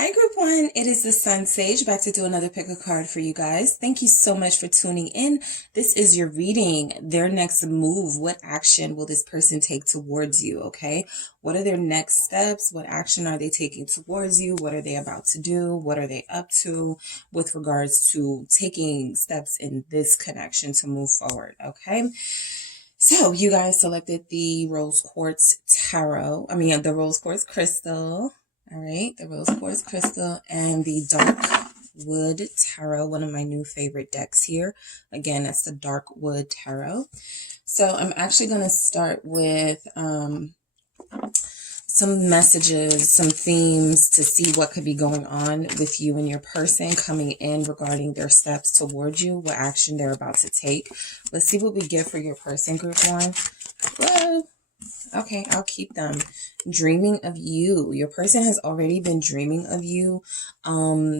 Hi group one, it is the SunSage back to do another pick a card for you guys. Thank you so much for tuning in. This is your reading. Their next move. What action will this person take towards you? Okay. What are their next steps? What action are they taking towards you? What are they about to do? What are they up to with regards to taking steps in this connection to move forward? Okay. So you guys selected the Rose Quartz Tarot. The Rose Quartz Crystal. All right, the Rose Quartz Crystal and the Dark Wood Tarot, one of my new favorite decks here. Again, that's the Dark Wood Tarot. So I'm actually going to start with some messages, some themes to see what could be going on with you and your person coming in regarding their steps towards you, what action they're about to take. Let's see what we get for your person, group one. Whoa. Okay, I'll keep them. Dreaming of you. Your person has already been dreaming of you,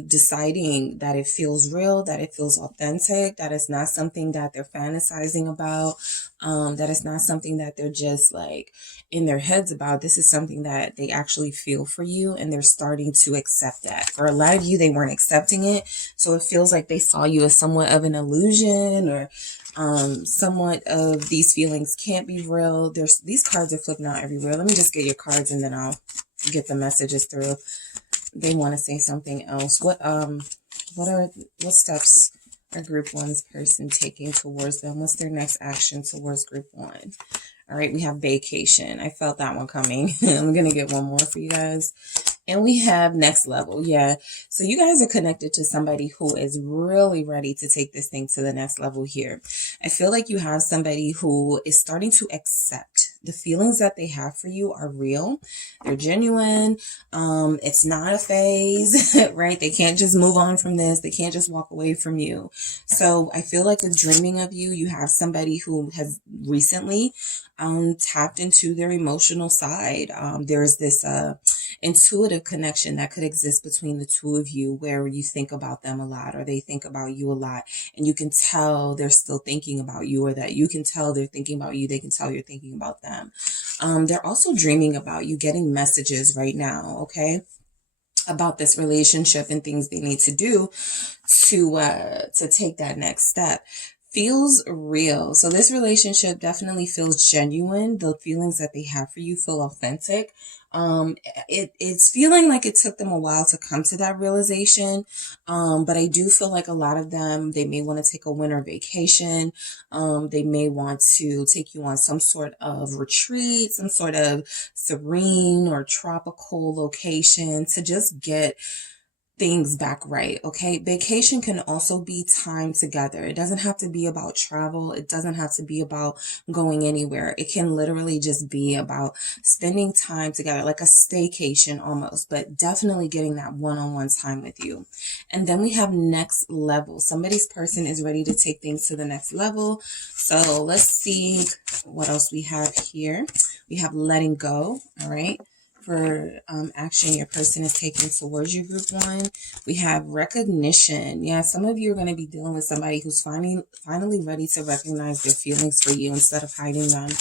deciding that it feels real, that it feels authentic, that it's not something that they're fantasizing about, that it's not something that they're just like in their heads about. This is something that they actually feel for you, and they're starting to accept that. For a lot of you, they weren't accepting it, so it feels like they saw you as somewhat of an illusion, or somewhat of these feelings can't be real. These cards are flipping out everywhere. Let me just get your cards and then I'll get the messages through. They want to say something else. What steps are group one's person taking towards them? What's their next action towards group one? All right, we have vacation. I felt that one coming. I'm going to get one more for you guys. And we have next level. Yeah. So you guys are connected to somebody who is really ready to take this thing to the next level here. I feel like you have somebody who is starting to accept the feelings that they have for you are real. They're genuine. It's not a phase, right? They can't just move on from this. They can't just walk away from you. So I feel like with dreaming of you, you have somebody who has recently tapped into their emotional side. There's this intuitive connection that could exist between the two of you where you think about them a lot or they think about you a lot, and you can tell they're still thinking about you, or that you can tell they're thinking about you. They can tell you're thinking about them. They're also dreaming about you, getting messages right now, okay, about this relationship and things they need to do to take that next step. Feels real. So this relationship definitely feels genuine. The feelings that they have for you feel authentic. It's feeling like it took them a while to come to that realization. But I do feel like a lot of them, they may want to take a winter vacation. They may want to take you on some sort of retreat, some sort of serene or tropical location to just get things back right. Okay. Vacation can also be time together. It doesn't have to be about travel. It doesn't have to be about going anywhere. It can literally just be about spending time together, like a staycation almost, but definitely getting that one-on-one time with you. And then we have next level. Somebody's person is ready to take things to the next level. So let's see what else we have here. We have letting go. All right. For action your person is taking towards you, group one. We have recognition. Yeah, some of you are going to be dealing with somebody who's finally ready to recognize their feelings for you instead of hiding them.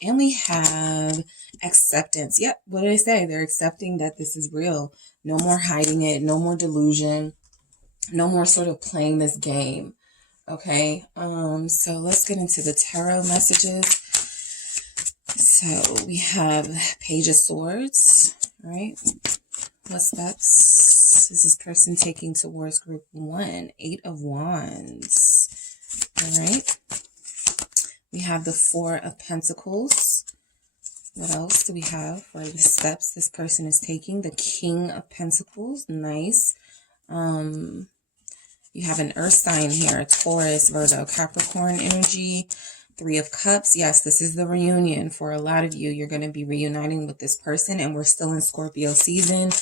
And we have acceptance. Yep, what did I say? They're accepting that this is real. No more hiding it. No more delusion. No more sort of playing this game. Okay, so let's get into the tarot messages. So we have Page of Swords, all right? What steps is this person taking towards group one? 8 of Wands, all right? We have the 4 of Pentacles. What else do we have for the steps this person is taking? The King of Pentacles, nice. You have an earth sign here, Taurus, Virgo, Capricorn energy. 3 of Cups. Yes, this is the reunion. For a lot of you, you're going to be reuniting with this person, and we're still in Scorpio season,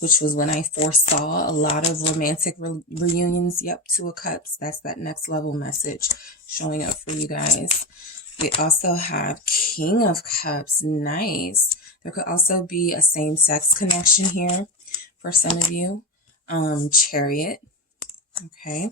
which was when I foresaw a lot of romantic reunions. Yep, 2 of Cups. That's that next level message showing up for you guys. We also have King of Cups. Nice. There could also be a same-sex connection here for some of you. Chariot. Okay.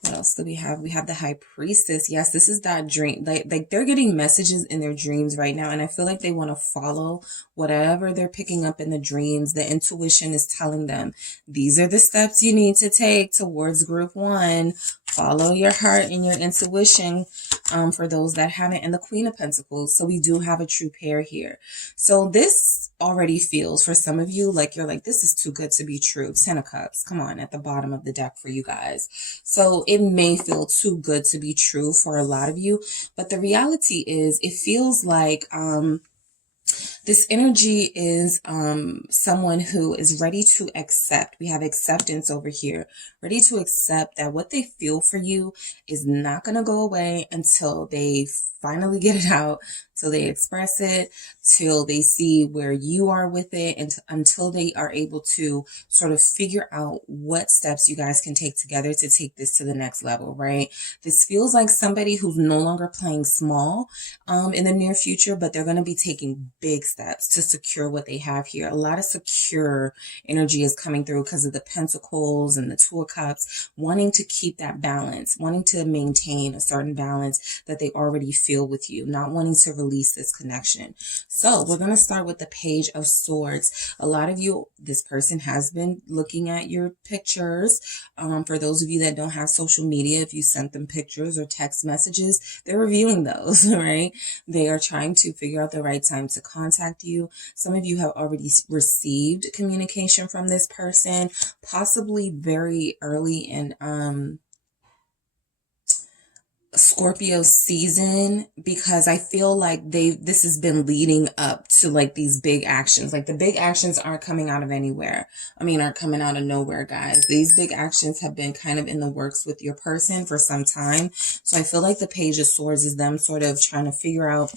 What else do we have? We have the High Priestess. Yes, this is that dream. Like they're getting messages in their dreams right now. And I feel like they want to follow whatever they're picking up in the dreams. The intuition is telling them, these are the steps you need to take towards group 1. Follow your heart and your intuition, for those that haven't. And the Queen of Pentacles. So we do have a true pair here. So this already feels, for some of you, like you're like, this is too good to be true. 10 of Cups, come on, at the bottom of the deck for you guys. So it may feel too good to be true for a lot of you, but the reality is it feels like this energy is someone who is ready to accept. We have acceptance over here, ready to accept that what they feel for you is not going to go away until they finally get it out, till they express it, till they see where you are with it, and until they are able to sort of figure out what steps you guys can take together to take this to the next level, right? This feels like somebody who's no longer playing small in the near future, but they're going to be taking big steps to secure what they have here. A lot of secure energy is coming through because of the Pentacles and the Two of Cups, wanting to keep that balance, wanting to maintain a certain balance that they already feel with you, not wanting to release this connection. So we're going to start with the Page of Swords. A lot of you, this person has been looking at your pictures. For those of you that don't have social media, if you sent them pictures or text messages, they're reviewing those, right? They are trying to figure out the right time to contact you. Some of you have already received communication from this person, possibly very early in Scorpio season, because I feel like this has been leading up to like these big actions. Like the big actions aren't coming out of anywhere. Aren't coming out of nowhere, guys. These big actions have been kind of in the works with your person for some time. So I feel like the Page of Swords is them sort of trying to figure out,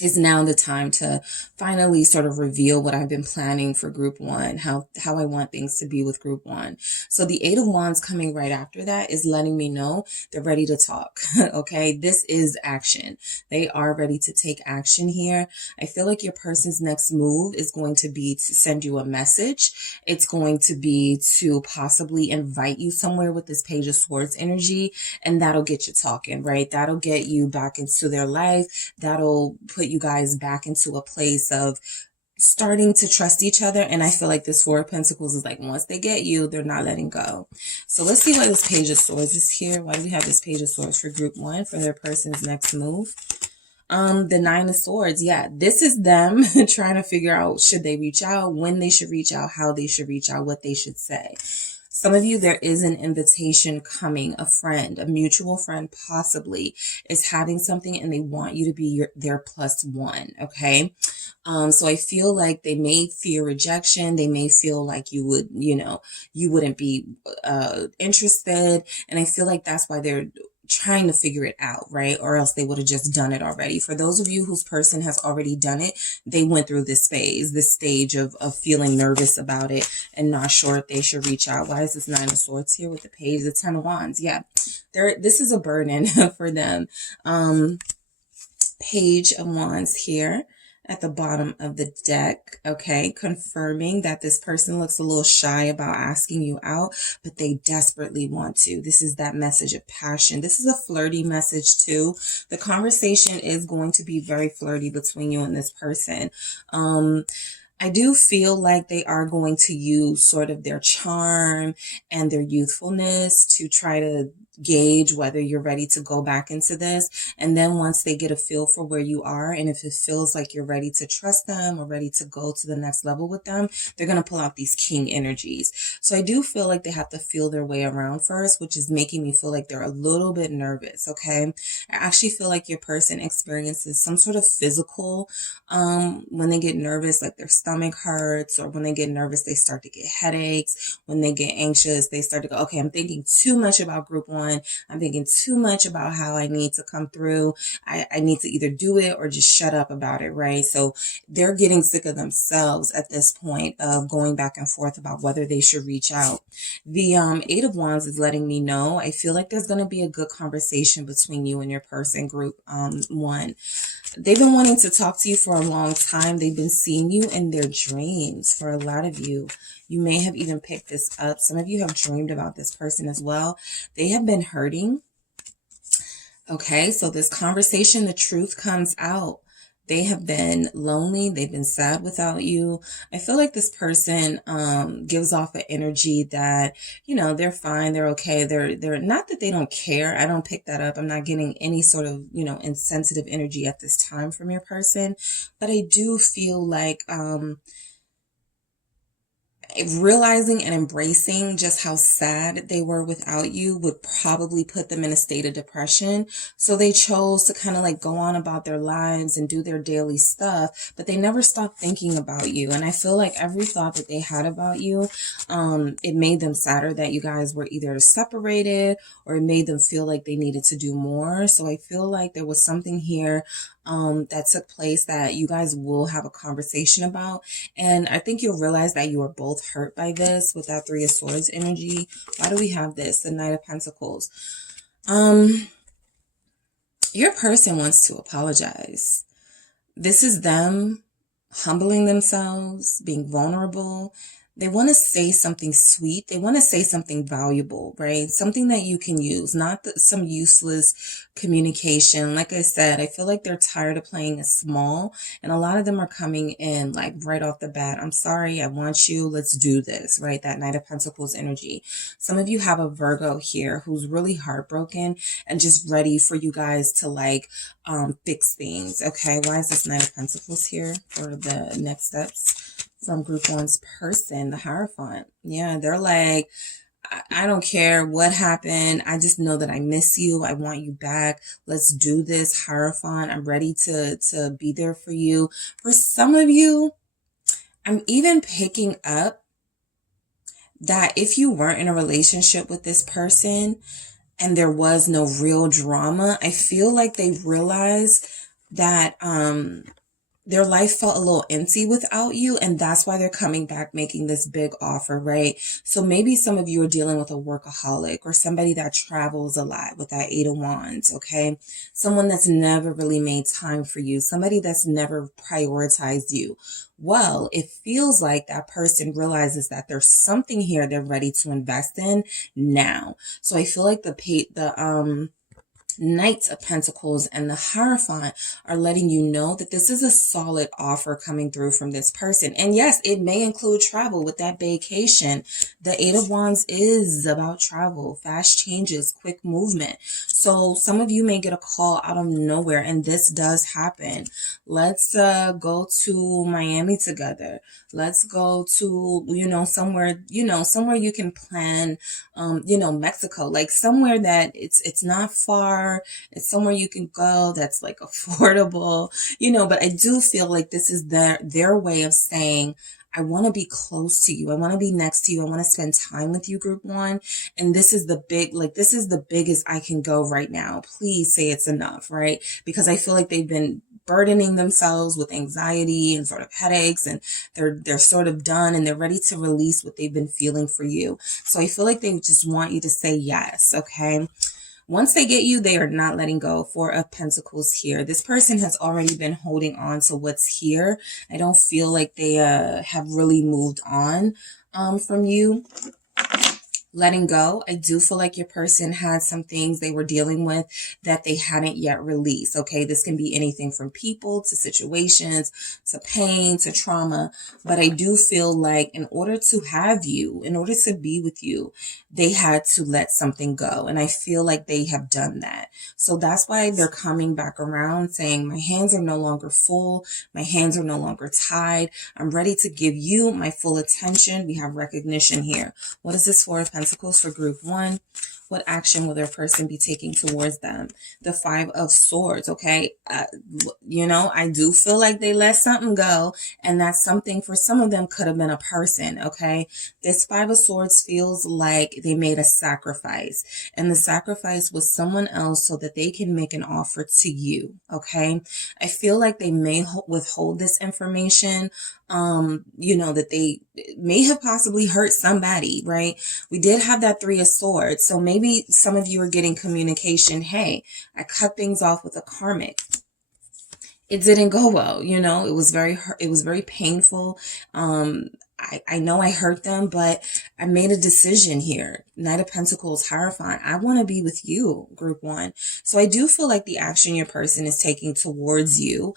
is now the time to finally sort of reveal what I've been planning for group 1, how I want things to be with group 1. So the Eight of Wands coming right after that is letting me know they're ready to talk. Okay, this is action. They are ready to take action here. I feel like your person's next move is going to be to send you a message. It's going to be to possibly invite you somewhere with this Page of Swords energy, and that'll get you talking, right? That'll get you back into their life. That'll put you guys back into a place of starting to trust each other. And I feel like this Four of Pentacles is like, once they get you, they're not letting go. So let's see why this Page of Swords is here. Why do we have this Page of Swords for group 1, for their person's next move? The Nine of Swords. Yeah, this is them trying to figure out, should they reach out, when they should reach out, how they should reach out, what they should say. Some of you, there is an invitation coming. A friend, a mutual friend possibly, is having something and they want you to be their +1, okay? So I feel like they may fear rejection. They may feel like you would, you wouldn't be interested. And I feel like that's why they're trying to figure it out, right? Or else they would have just done it already. For those of you whose person has already done it, they went through this phase, this stage of feeling nervous about it and not sure if they should reach out. Why is this Nine of Swords here with the Page, the Ten of Wands? Yeah, this is a burden for them. Page of Wands here at the bottom of the deck, okay, confirming that this person looks a little shy about asking you out, but they desperately want to. This is that message of passion. This is a flirty message too. The conversation is going to be very flirty between you and this person. I do feel like they are going to use sort of their charm and their youthfulness to try to gauge whether you're ready to go back into this. And then once they get a feel for where you are, and if it feels like you're ready to trust them or ready to go to the next level with them, they're going to pull out these king energies. So I do feel like they have to feel their way around first, which is making me feel like they're a little bit nervous. Okay. I actually feel like your person experiences some sort of physical, when they get nervous, like their stomach hurts, or when they get nervous, they start to get headaches. When they get anxious, they start to go, okay, I'm thinking too much about group 1. I'm thinking too much about how I need to come through. I need to either do it or just shut up about it, right? So they're getting sick of themselves at this point of going back and forth about whether they should reach out. The Eight of Wands is letting me know, I feel like there's going to be a good conversation between you and your person, group 1. They've been wanting to talk to you for a long time. They've been seeing you in their dreams for a lot of you. You may have even picked this up. Some of you have dreamed about this person as well. They have been hurting. Okay, so this conversation, the truth comes out. They have been lonely. They've been sad without you. I feel like this person gives off an energy that, you know, they're fine. They're okay. They're not that they don't care. I don't pick that up. I'm not getting any sort of, you know, insensitive energy at this time from your person. But I do feel like realizing and embracing just how sad they were without you would probably put them in a state of depression. So they chose to kind of like go on about their lives and do their daily stuff, but they never stopped thinking about you. And I feel like every thought that they had about you, it made them sadder that you guys were either separated, or it made them feel like they needed to do more. So I feel like there was something here that took place that you guys will have a conversation about. And I think you'll realize that you are both hurt by this with that Three of Swords energy. Why do we have this? The Knight of Pentacles. Your person wants to apologize. This is them humbling themselves, being vulnerable. They want to say something sweet. They want to say something valuable, right? Something that you can use, not some useless communication. Like I said, I feel like they're tired of playing it small. And a lot of them are coming in like right off the bat. I'm sorry. I want you. Let's do this, right? That Knight of Pentacles energy. Some of you have a Virgo here who's really heartbroken and just ready for you guys to like fix things. Okay. Why is this Knight of Pentacles here for the next steps? From group one's person, the Hierophant. Yeah, they're like, I don't care what happened. I just know that I miss you. I want you back. Let's do this, Hierophant. I'm ready to be there for you. For some of you, I'm even picking up that if you weren't in a relationship with this person and there was no real drama, I feel like they realized that their life felt a little empty without you, and that's why they're coming back making this big offer, right? So maybe some of you are dealing with a workaholic or somebody that travels a lot with that Eight of Wands, okay? Someone that's never really made time for you, somebody that's never prioritized you. Well, it feels like that person realizes that there's something here they're ready to invest in now. So I feel like the Knight of Pentacles and the Hierophant are letting you know that this is a solid offer coming through from this person. And yes, it may include travel with that vacation. The Eight of Wands is about travel, fast changes, quick movement. So some of you may get a call out of nowhere, and this does happen. Let's go to Miami together. Let's go to, somewhere you can plan, Mexico, like somewhere that it's not far. It's somewhere you can go that's like affordable, but I do feel like this is their way of saying, I want to be close to you. I want to be next to you. I want to spend time with you, group one. And this is the biggest I can go right now. Please say it's enough, right? Because I feel like they've been burdening themselves with anxiety and sort of headaches, and they're sort of done and they're ready to release what they've been feeling for you. So I feel like they just want you to say yes, okay? Once they get you, they are not letting go. Four of Pentacles here. This person has already been holding on to what's here. I don't feel like they have really moved on from you. Letting go. I do feel like your person had some things they were dealing with that they hadn't yet released. Okay, this can be anything from people to situations to pain to trauma. But I do feel like in order to have you, in order to be with you, they had to let something go. And I feel like they have done that. So that's why they're coming back around saying, my hands are no longer full. My hands are no longer tied. I'm ready to give you my full attention. We have recognition here. What is this Four of Pentacles for group one? What action will their person be taking towards them? The Five of Swords, okay? I do feel like they let something go, and that something for some of them could have been a person, okay? This Five of Swords feels like they made a sacrifice, and the sacrifice was someone else so that they can make an offer to you, okay? I feel like they may withhold this information, that they may have possibly hurt somebody, right? We did have that Three of Swords. So maybe some of you are getting communication. Hey, I cut things off with a karmic. it didn't go well. You know, it was very painful. I know I hurt them, but I made a decision here. Knight of Pentacles, Hierophant. I want to be with you, group one. So I do feel like the action your person is taking towards you,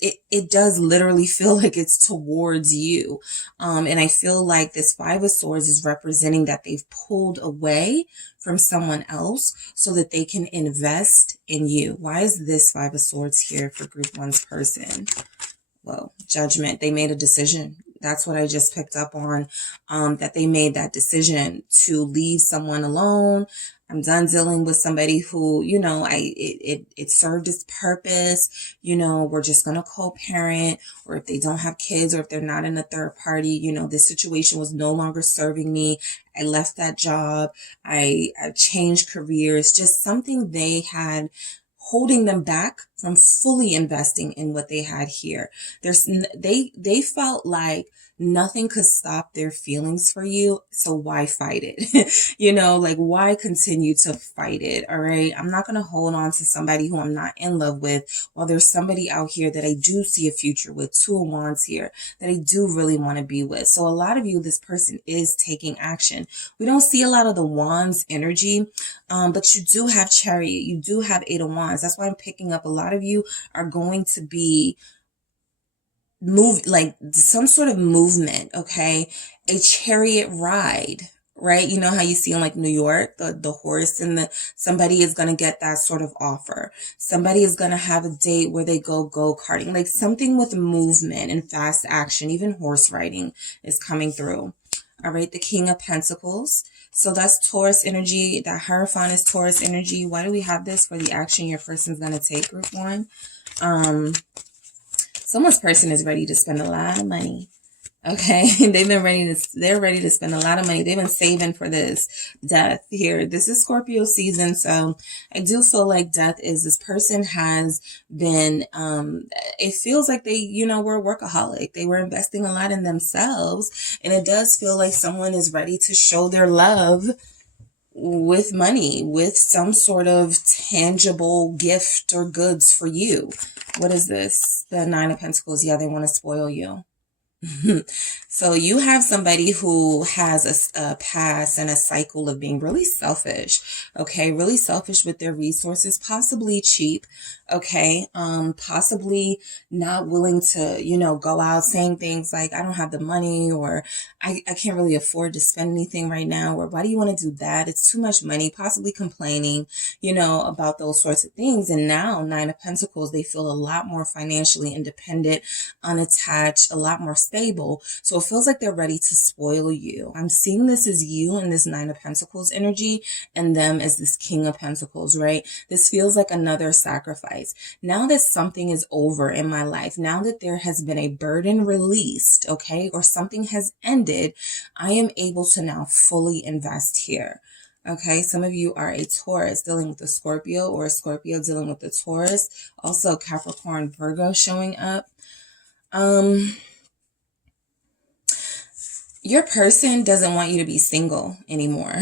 it does literally feel like it's towards you. And I feel like this Five of Swords is representing that they've pulled away from someone else so that they can invest in you. Why is this Five of Swords here for group one's person? Well, Judgment. They made a decision. That's what I just picked up on, that they made that decision to leave someone alone. I'm done dealing with somebody who, you know, it served its purpose. You know, we're just going to co-parent, or if they don't have kids, or if they're not in a third party, you know, this situation was no longer serving me. I left that job. I changed careers, just something they had holding them back from fully investing in what they had here. They felt like nothing could stop their feelings for you. So why fight it? You know, like, why continue to fight it? All right. I'm not going to hold on to somebody who I'm not in love with, while there's somebody out here that I do see a future with. Two of Wands here that I do really want to be with. So a lot of you, this person is taking action. We don't see a lot of the Wands energy, but you do have Chariot. You do have Eight of Wands. That's why I'm picking up a lot of you are going to be like some sort of movement, okay? A chariot ride, right? You know how you see in like New York, the horse and somebody is going to get that sort of offer. Somebody is going to have a date where they go-karting, like something with movement and fast action. Even horse riding is coming through. All right, the King of Pentacles. So that's Taurus energy. That Hierophant is Taurus energy. Why do we have this? For the action your person's going to take, group one. Someone's person is ready to spend a lot of money. Okay, they're ready to spend a lot of money. They've been saving for this death here. This is Scorpio season. So I do feel like death is, this person has been, it feels like they, you know, were a workaholic. They were investing a lot in themselves. And it does feel like someone is ready to show their love with money, with some sort of tangible gift or goods for you. What is this? The Nine of Pentacles. Yeah, they want to spoil you. So you have somebody who has a past and a cycle of being really selfish, okay? Really selfish with their resources, possibly cheap, okay? Possibly not willing to, you know, go out saying things like, I don't have the money, or I can't really afford to spend anything right now, or why do you want to do that? It's too much money, possibly complaining, you know, about those sorts of things. And now Nine of Pentacles, they feel a lot more financially independent, unattached, a lot more stable. So it feels like they're ready to spoil you. I'm seeing this as you and this Nine of Pentacles energy, and them as this King of Pentacles, right? This feels like another sacrifice. Now that something is over in my life, now that there has been a burden released, okay, or something has ended, I am able to now fully invest here. Okay, some of you are a Taurus dealing with a Scorpio, or a Scorpio dealing with a Taurus. Also Capricorn, Virgo showing up. Your person doesn't want you to be single anymore.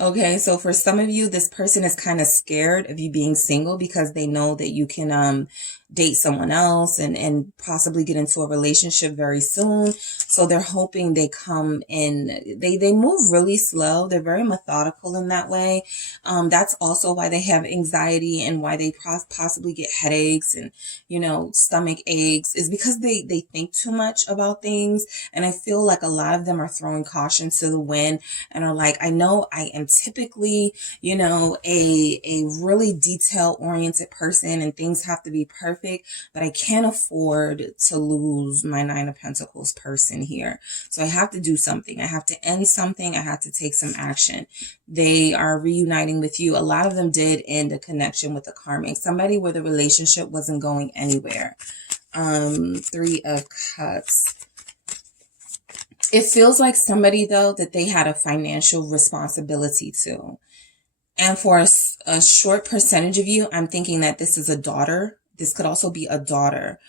Okay, so for some of you, this person is kind of scared of you being single because they know that you can date someone else and possibly get into a relationship very soon. So they're hoping they come in, they move really slow. They're very methodical in that way. That's also why they have anxiety, and why they possibly get headaches and, you know, stomach aches, is because they think too much about things. And I feel like a lot of them are throwing caution to the wind and are like, I know I am typically, you know, a really detail oriented person and things have to be perfect, but I can't afford to lose my Nine of Pentacles person here. So I have to do something. I have to end something. I have to take some action. They are reuniting with you. A lot of them did end a connection with a karmic, somebody where the relationship wasn't going anywhere. Three of Cups. It feels like somebody, though, that they had a financial responsibility to. And for a short percentage of you, I'm thinking that this is a daughter. This could also be a daughter.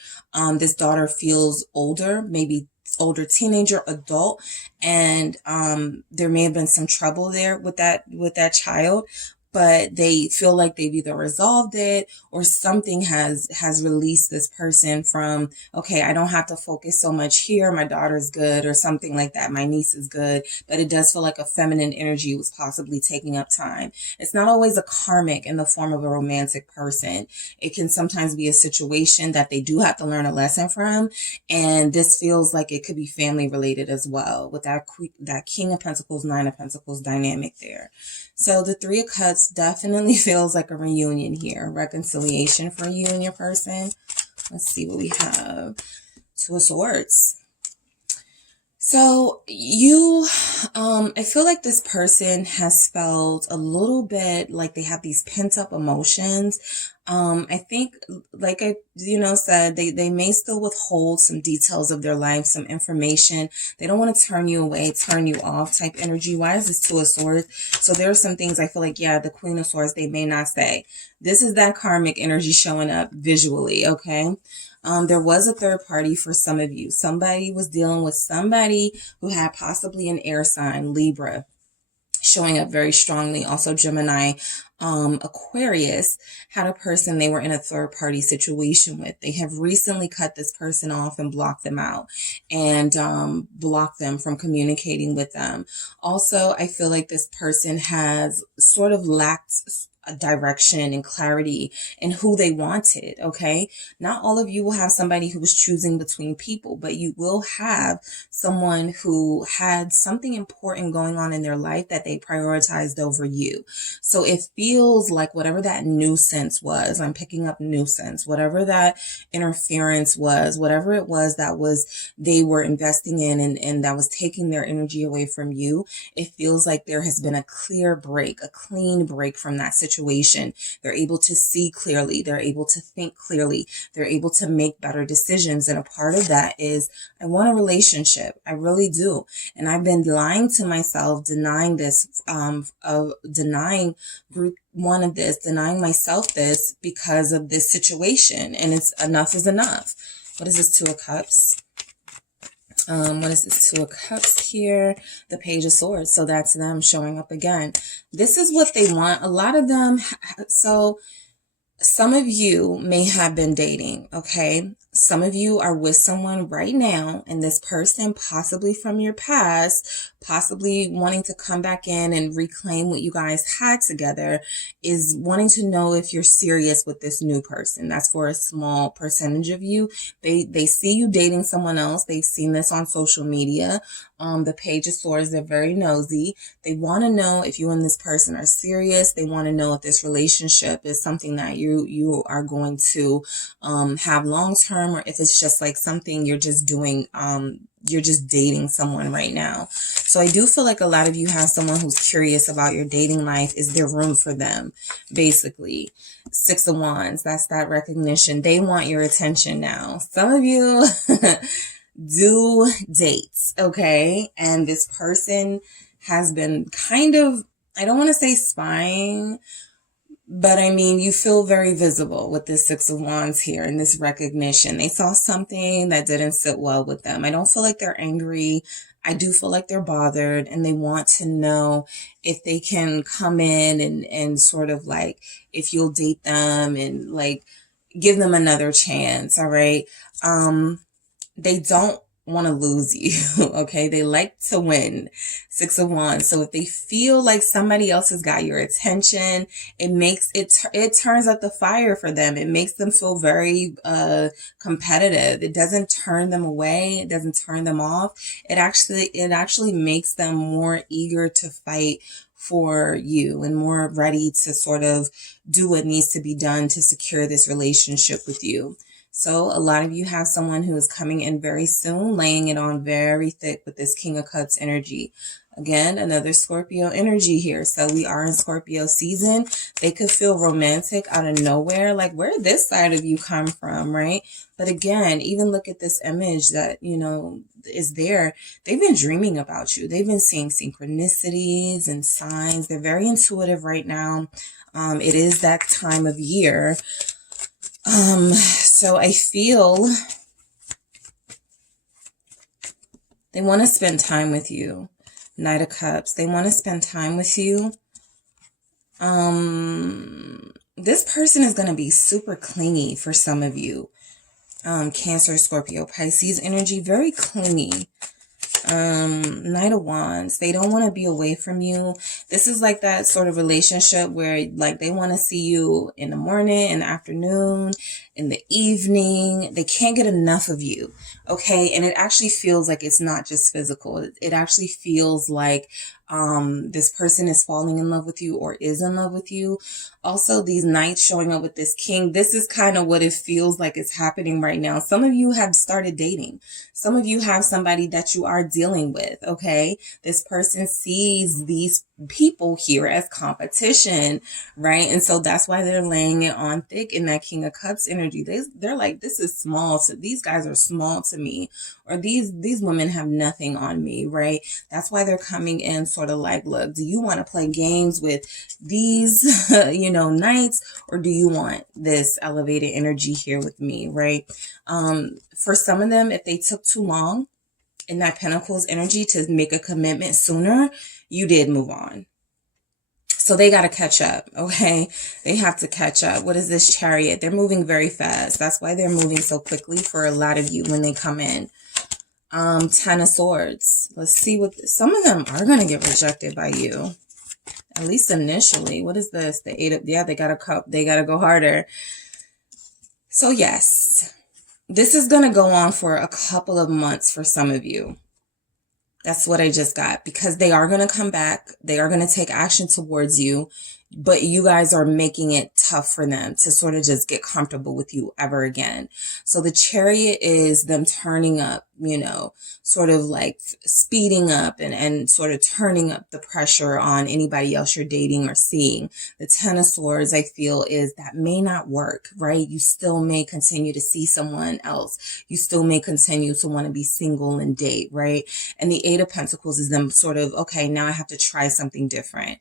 This daughter feels older, maybe older teenager, adult. And there may have been some trouble there with that child. but they feel like they've either resolved it or something has released this person from, okay, I don't have to focus so much here. My daughter's good or something like that. My niece is good, but it does feel like a feminine energy was possibly taking up time. It's not always a karmic in the form of a romantic person. It can sometimes be a situation that they do have to learn a lesson from. And this feels like it could be family related as well with that King of Pentacles, Nine of Pentacles dynamic there. So the Three of Cups definitely feels like a reunion here, reconciliation for you and your person. Let's see what we have. Two of Swords. So you, I feel like this person has felt a little bit like they have these pent up emotions. I think, like I, said, they may still withhold some details of their life, some information. They don't want to turn you away, turn you off type energy. Why is this Two of Swords? So there are some things I feel like, yeah, the Queen of Swords, they may not say. This is that karmic energy showing up visually, okay? There was a third party for some of you. Somebody was dealing with somebody who had possibly an air sign, Libra, showing up very strongly. Also Gemini, Aquarius had a person they were in a third party situation with. They have recently cut this person off and blocked them out and blocked them from communicating with them. Also, I feel like this person has sort of lacked a direction and clarity in who they wanted, okay? Not all of you will have somebody who was choosing between people, but you will have someone who had something important going on in their life that they prioritized over you. So it feels like whatever that nuisance was, I'm picking up nuisance, whatever that interference was, whatever it was that was they were investing in and that was taking their energy away from you, it feels like there has been a clear break, a clean break from that situation. They're able to see clearly. They're able to think clearly. They're able to make better decisions. And a part of that is, I want a relationship. I really do. And I've been lying to myself, denying this, denying group one of this, denying myself this because of this situation. And it's enough is enough. What is this Two of Cups? What is this Two of Cups here? The Page of Swords. So that's them showing up again. This is what they want. A lot of them. So some of you may have been dating, okay? Some of you are with someone right now, and this person, possibly from your past, possibly wanting to come back in and reclaim what you guys had together, is wanting to know if you're serious with this new person. That's for a small percentage of you. They see you dating someone else. They've seen this on social media. The Page of Swords, they're very nosy. They want to know if you and this person are serious. They want to know if this relationship is something that you are going to have long term, or if it's just like something you're just doing, you're just dating someone right now. So I do feel like a lot of you have someone who's curious about your dating life. Is there room for them? Basically, Six of Wands, that's that recognition. They want your attention now. Some of you do dates, okay? And this person has been kind of, I don't want to say spying, but I mean, you feel very visible with this Six of Wands here and this recognition. They saw something that didn't sit well with them. I don't feel like they're angry. I do feel like they're bothered, and they want to know if they can come in and sort of like, if you'll date them and like give them another chance. All right. They don't want to lose you. Okay. They like to win. Six of Wands. So if they feel like somebody else has got your attention, it turns up the fire for them. It makes them feel very, competitive. It doesn't turn them away. It doesn't turn them off. It actually makes them more eager to fight for you and more ready to sort of do what needs to be done to secure this relationship with you. So a lot of you have someone who is coming in very soon, laying it on very thick with this King of Cups energy. Again, another Scorpio energy here. So we are in Scorpio season. They could feel romantic out of nowhere. Like, where did this side of you come from, right? But again, even look at this image that, is there. They've been dreaming about you. They've been seeing synchronicities and signs. They're very intuitive right now. It is that time of year. So I feel they want to spend time with you. Knight of Cups. They want to spend time with you. This person is going to be super clingy for some of you. Cancer, Scorpio, Pisces energy, very clingy. Knight of Wands, they don't want to be away from you. This is like that sort of relationship where like they want to see you in the morning, in the afternoon, in the evening. They can't get enough of you. Okay. And it actually feels like it's not just physical. It actually feels like this person is falling in love with you or is in love with you. Also, these knights showing up with this king, this is kind of what it feels like is happening right now. Some of you have started dating. Some of you have somebody that you are dealing with, okay? This person sees these people here as competition, right? And so that's why they're laying it on thick in that King of Cups energy. They're like, this is small. So these guys are small to me, or these women have nothing on me, right? That's why they're coming in sort of like, look, do you want to play games with these, knights, or do you want this elevated energy here with me, right? For some of them, if they took too long in that Pentacles energy to make a commitment sooner, you did move on. So they got to catch up, okay? They have to catch up. What is this Chariot? They're moving very fast. That's why they're moving so quickly for a lot of you when they come in. Ten of Swords. Let's see what some of them are going to get rejected by you. At least initially. What is this? The Eight of, yeah, they got to go harder. So yes, this is going to go on for a couple of months for some of you. That's what I just got, because they are going to come back. They are going to take action towards you, but you guys are making it tough for them to sort of just get comfortable with you ever again. So the Chariot is them turning up, sort of like speeding up and sort of turning up the pressure on anybody else you're dating or seeing. The Ten of Swords, I feel, is that may not work, right? You still may continue to see someone else. You still may continue to want to be single and date, right? And the Eight of Pentacles is them sort of, okay, now I have to try something different.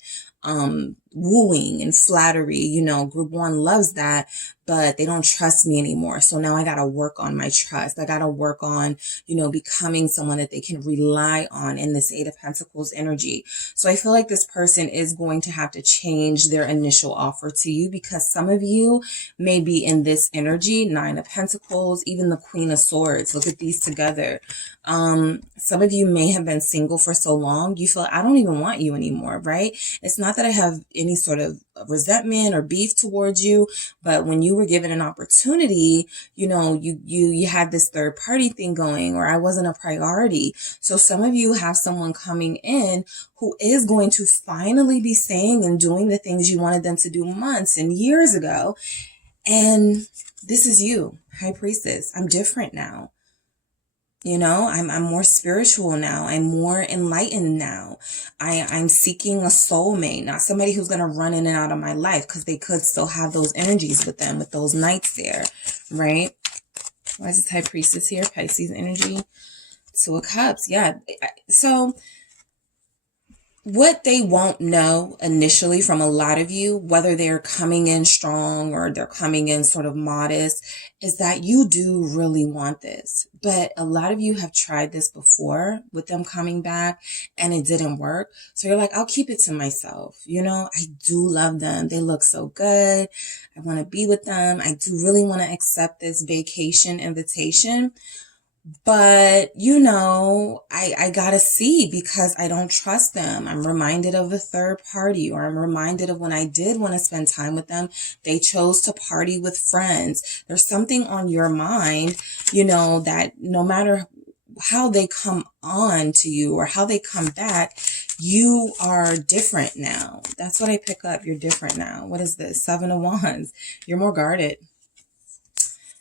Wooing and flattery, group one loves that, but they don't trust me anymore. So now I got to work on my trust. I got to work on, becoming someone that they can rely on in this Eight of Pentacles energy. So I feel like this person is going to have to change their initial offer to you, because some of you may be in this energy, Nine of Pentacles, even the Queen of Swords. Look at these together. Some of you may have been single for so long, you feel, I don't even want you anymore, right? It's not that I have any sort of resentment or beef towards you, but when you were given an opportunity, you had this third party thing going, or I wasn't a priority. So some of you have someone coming in who is going to finally be saying and doing the things you wanted them to do months and years ago. And this is you, High Priestess. I'm different now. I'm more spiritual now. I'm more enlightened now. I'm seeking a soulmate, not somebody who's going to run in and out of my life, because they could still have those energies with them, with those knights there, right? Why is this High Priestess here? Pisces energy. Two of Cups. Yeah. So what they won't know initially from a lot of you, whether they're coming in strong or they're coming in sort of modest, is that you do really want this. But a lot of you have tried this before with them coming back and it didn't work. So you're like, I'll keep it to myself. I do love them. They look so good. I want to be with them. I do really want to accept this vacation invitation. But, I gotta see, because I don't trust them. I'm reminded of a third party, or I'm reminded of when I did want to spend time with them, they chose to party with friends. There's something on your mind, that no matter how they come on to you or how they come back, you are different now. That's what I pick up. You're different now. What is this? Seven of Wands. You're more guarded.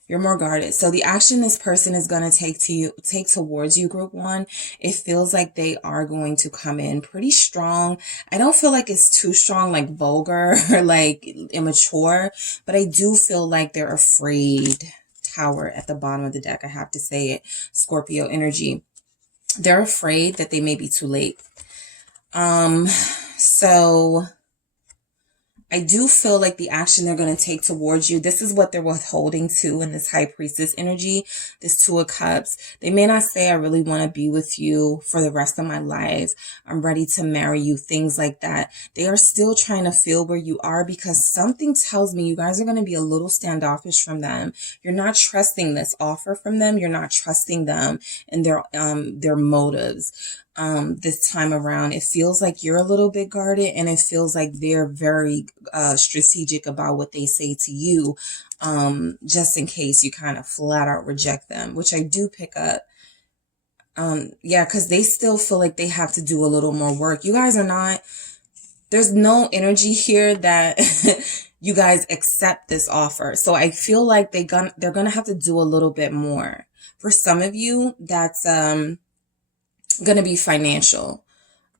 You're more guarded. So the action this person is going to take towards you, group one, it feels like they are going to come in pretty strong. I don't feel like it's too strong, like vulgar or like immature, but I do feel like they're afraid. Tower at the bottom of the deck. I have to say it. Scorpio energy. They're afraid that they may be too late. So I do feel like the action they're going to take towards you, this is what they're withholding to in this High Priestess energy, this Two of Cups. They may not say, I really want to be with you for the rest of my life. I'm ready to marry you, things like that. They are still trying to feel where you are because something tells me you guys are going to be a little standoffish from them. You're not trusting this offer from them. You're not trusting them and their motives. This time around, it feels like you're a little bit guarded, and it feels like they're very strategic about what they say to you, just in case you kind of flat out reject them, which I do pick up. Yeah, because they still feel like they have to do a little more work. You guys are not, there's no energy here that you guys accept this offer. So I feel like they're gonna have to do a little bit more. For some of you, that's gonna be financial.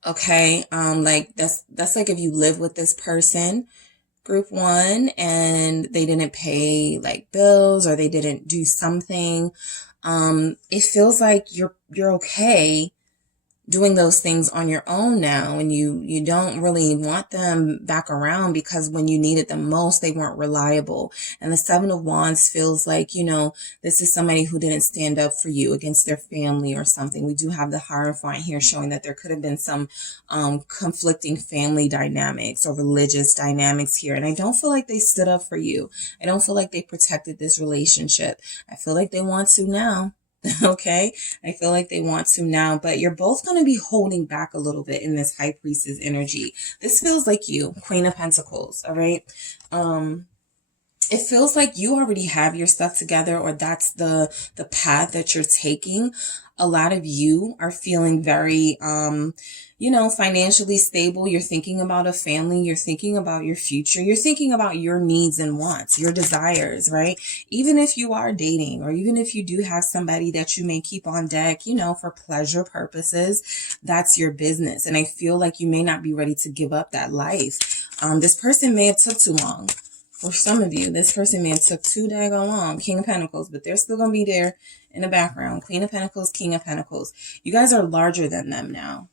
Okay, like that's like if you live with this person, group one, and they didn't pay like bills or they didn't do something, it feels like you're okay doing those things on your own now, and you don't really want them back around because when you needed them most, they weren't reliable. And the Seven of Wands feels like, you know, this is somebody who didn't stand up for you against their family or something. We do have the Hierophant here showing that there could have been some conflicting family dynamics or religious dynamics here. And I don't feel like they stood up for you. I don't feel like they protected this relationship. I feel like they want to now. Okay, I feel like they want to now, but you're both going to be holding back a little bit in this High Priestess energy. This feels like you, Queen of Pentacles. All right. It feels like you already have your stuff together, or that's the path that you're taking. A lot of you are feeling very, you know, financially stable. You're thinking about a family. You're thinking about your future. You're thinking about your needs and wants, your desires, right? Even if you are dating, or even if you do have somebody that you may keep on deck, you know, for pleasure purposes, that's your business. And I feel like you may not be ready to give up that life. This person may have took too long. For some of you, this person may have took too daggone long. King of Pentacles, but they're still going to be there in the background. Queen of Pentacles, King of Pentacles. You guys are larger than them now.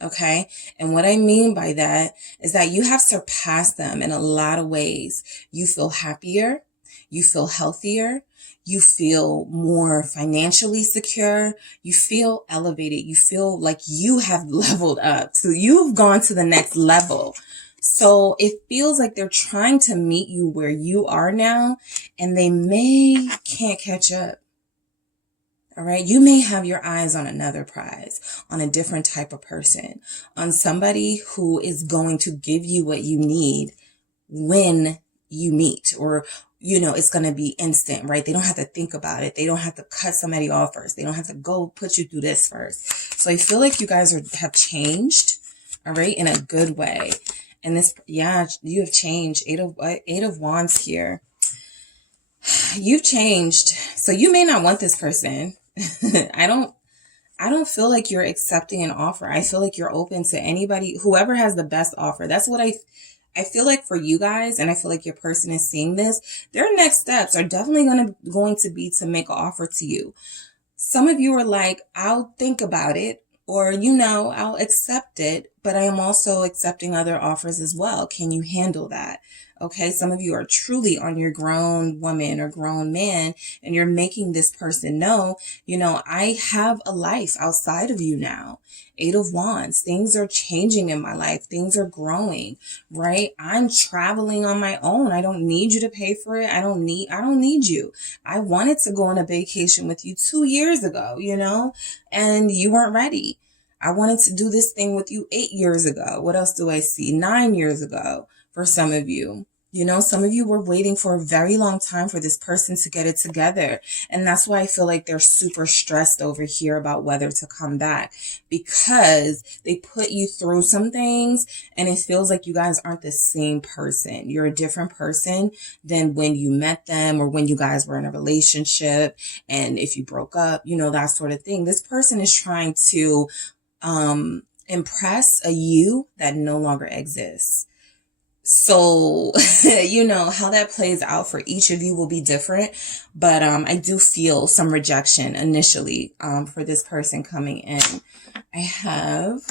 Okay. And what I mean by that is that you have surpassed them in a lot of ways. You feel happier. You feel healthier. You feel more financially secure. You feel elevated. You feel like you have leveled up. So you've gone to the next level. So it feels like they're trying to meet you where you are now, and they can't catch up. All right. You may have your eyes on another prize, on a different type of person, on somebody who is going to give you what you need when you meet, or, you know, it's going to be instant, right? They don't have to think about it. They don't have to cut somebody off first. They don't have to go put you through this first. So I feel like you guys have changed, all right, in a good way. And this, yeah, you have changed. Eight of Wands here. You've changed. So you may not want this person. I don't feel like you're accepting an offer. I feel like you're open to anybody, whoever has the best offer. That's what I feel like for you guys, and I feel like your person is seeing this. Their next steps are definitely going to be to make an offer to you. Some of you are like, I'll think about it, or, you know, I'll accept it, but I am also accepting other offers as well. Can you handle that? Okay, some of you are truly on your grown woman or grown man, and you're making this person know, you know, I have a life outside of you now. Eight of Wands, things are changing in my life. Things are growing, right? I'm traveling on my own. I don't need you to pay for it. I don't need you. I wanted to go on a vacation with you 2 years ago, you know, and you weren't ready. I wanted to do this thing with you 8 years ago. What else do I see? 9 years ago for some of you. You know, some of you were waiting for a very long time for this person to get it together. And that's why I feel like they're super stressed over here about whether to come back, because they put you through some things and it feels like you guys aren't the same person. You're a different person than when you met them or when you guys were in a relationship. And if you broke up, you know, that sort of thing. This person is trying to impress a you that no longer exists. So, you know, how that plays out for each of you will be different. But I do feel some rejection initially for this person coming in. I have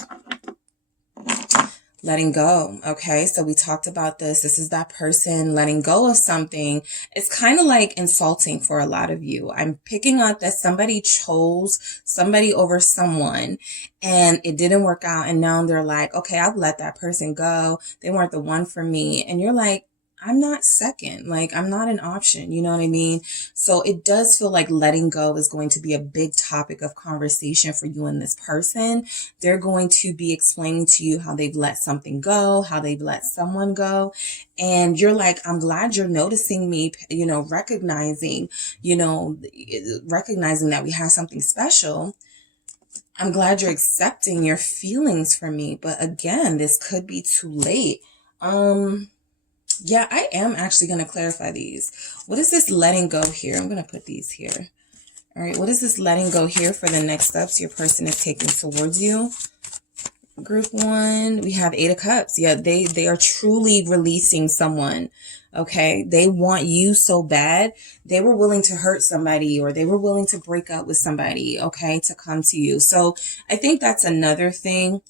letting go. Okay, so we talked about this. This is that person letting go of something. It's kind of like insulting for a lot of you. I'm picking up that somebody chose somebody over someone and it didn't work out. And now they're like, okay, I've let that person go. They weren't the one for me. And you're like, I'm not second. Like, I'm not an option. You know what I mean? So it does feel like letting go is going to be a big topic of conversation for you and this person. They're going to be explaining to you how they've let something go, how they've let someone go. And you're like, I'm glad you're noticing me, recognizing that we have something special. I'm glad you're accepting your feelings for me. But again, this could be too late. Yeah, I am actually going to clarify these. What is this letting go here? I'm going to put these here. All right, what is this letting go here for the next steps your person is taking towards you? Group 1, we have 8 of Cups. Yeah, they are truly releasing someone, okay? They want you so bad. They were willing to hurt somebody or they were willing to break up with somebody, okay, to come to you. So I think that's another thing.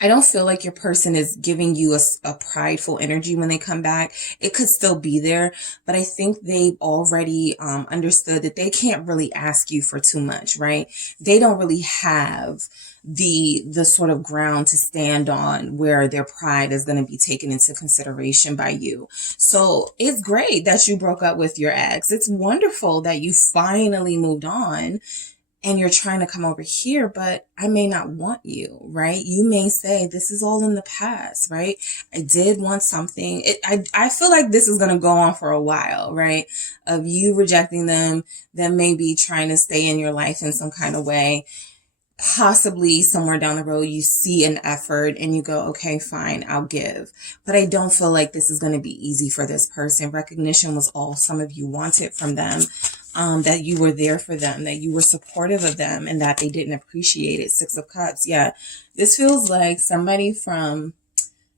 I don't feel like your person is giving you a prideful energy when they come back. It could still be there, but I think they've already understood that they can't really ask you for too much, right? They don't really have the sort of ground to stand on where their pride is going to be taken into consideration by you. So it's great that you broke up with your ex. It's wonderful that you finally moved on. And you're trying to come over here, but I may not want you, right? You may say, this is all in the past, right? I did want something. I feel like this is going to go on for a while, right? Of you rejecting them, them maybe trying to stay in your life in some kind of way. Possibly somewhere down the road, you see an effort and you go, okay, fine, I'll give. But I don't feel like this is going to be easy for this person. Recognition was all some of you wanted from them. That you were there for them, that you were supportive of them, and that they didn't appreciate it. 6 of Cups. Yeah, this feels like somebody from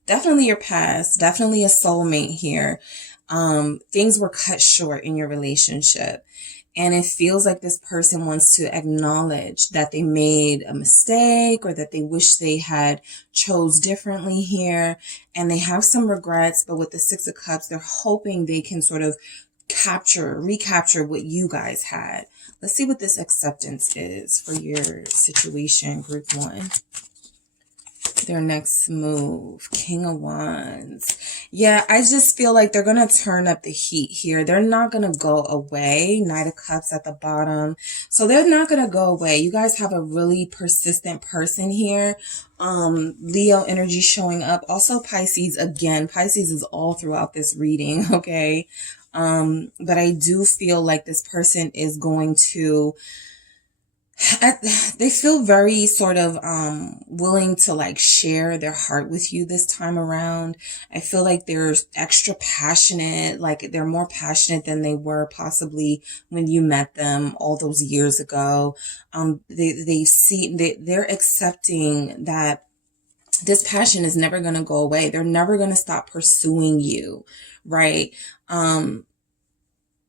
definitely your past, definitely a soulmate here. Things were cut short in your relationship. And it feels like this person wants to acknowledge that they made a mistake or that they wish they had chose differently here. And they have some regrets, but with the 6 of Cups, they're hoping they can sort of recapture what you guys had. Let's see what this acceptance is for your situation, group 1. Their next move, King of Wands. Yeah, I just feel like they're going to turn up the heat here. They're not going to go away. Knight of Cups at the bottom. So they're not going to go away. You guys have a really persistent person here. Leo energy showing up. Also Pisces again. Pisces is all throughout this reading, okay? But I do feel like this person is going to, they feel very sort of, willing to like share their heart with you this time around. I feel like they're extra passionate, like they're more passionate than they were possibly when you met them all those years ago. They're accepting that this passion is never going to go away. They're never going to stop pursuing you, right?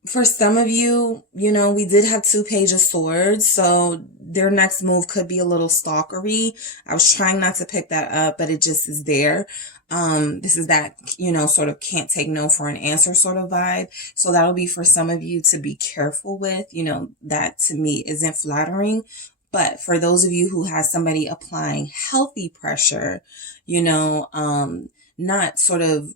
For some of you, we did have 2 Page of Swords, so their next move could be a little stalkery. I was trying not to pick that up, but it just is there. This is that, sort of can't take no for an answer sort of vibe. So that'll be for some of you to be careful with, that to me isn't flattering. But for those of you who has somebody applying healthy pressure, not sort of,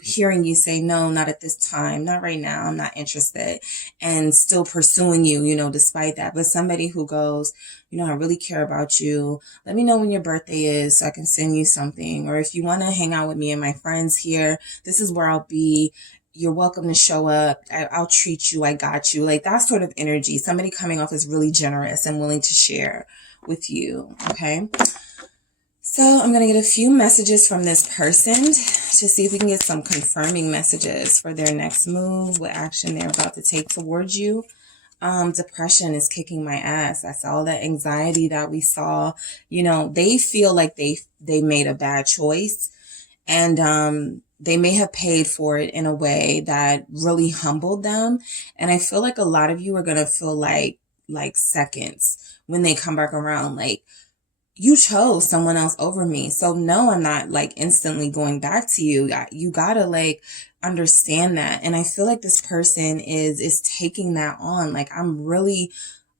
hearing you say, no, not at this time, not right now, I'm not interested, and still pursuing you, despite that. But somebody who goes, I really care about you. Let me know when your birthday is so I can send you something. Or if you want to hang out with me and my friends here, this is where I'll be. You're welcome to show up. I'll treat you. I got you. Like that sort of energy. Somebody coming off as really generous and willing to share with you. Okay. So I'm going to get a few messages from this person to see if we can get some confirming messages for their next move, what action they're about to take towards you. Depression is kicking my ass. That's all that anxiety that we saw. They feel like they made a bad choice, and they may have paid for it in a way that really humbled them. And I feel like a lot of you are going to feel like seconds when they come back around, like, you chose someone else over me. So no, I'm not like instantly going back to you. You gotta like understand that. And I feel like this person is taking that on. Like, I'm really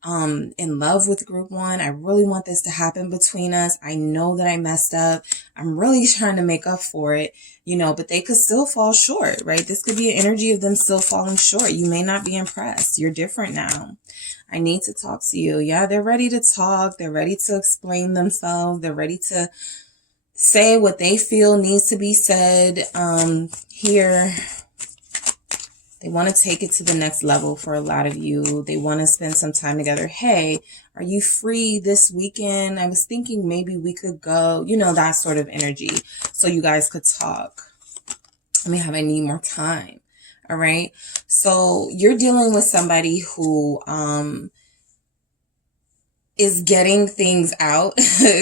in love with group one. I really want this to happen between us. I know that I messed up. I'm really trying to make up for it, you know, but they could still fall short, right? This could be an energy of them still falling short. You may not be impressed. You're different now. I need to talk to you. Yeah, they're ready to talk. They're ready to explain themselves. They're ready to say what they feel needs to be said. Here, they want to take it to the next level for a lot of you. They want to spend some time together. Hey, are you free this weekend? I was thinking maybe we could go, you know, that sort of energy. So you guys could talk. I need more time. All right. So you're dealing with somebody who, is getting things out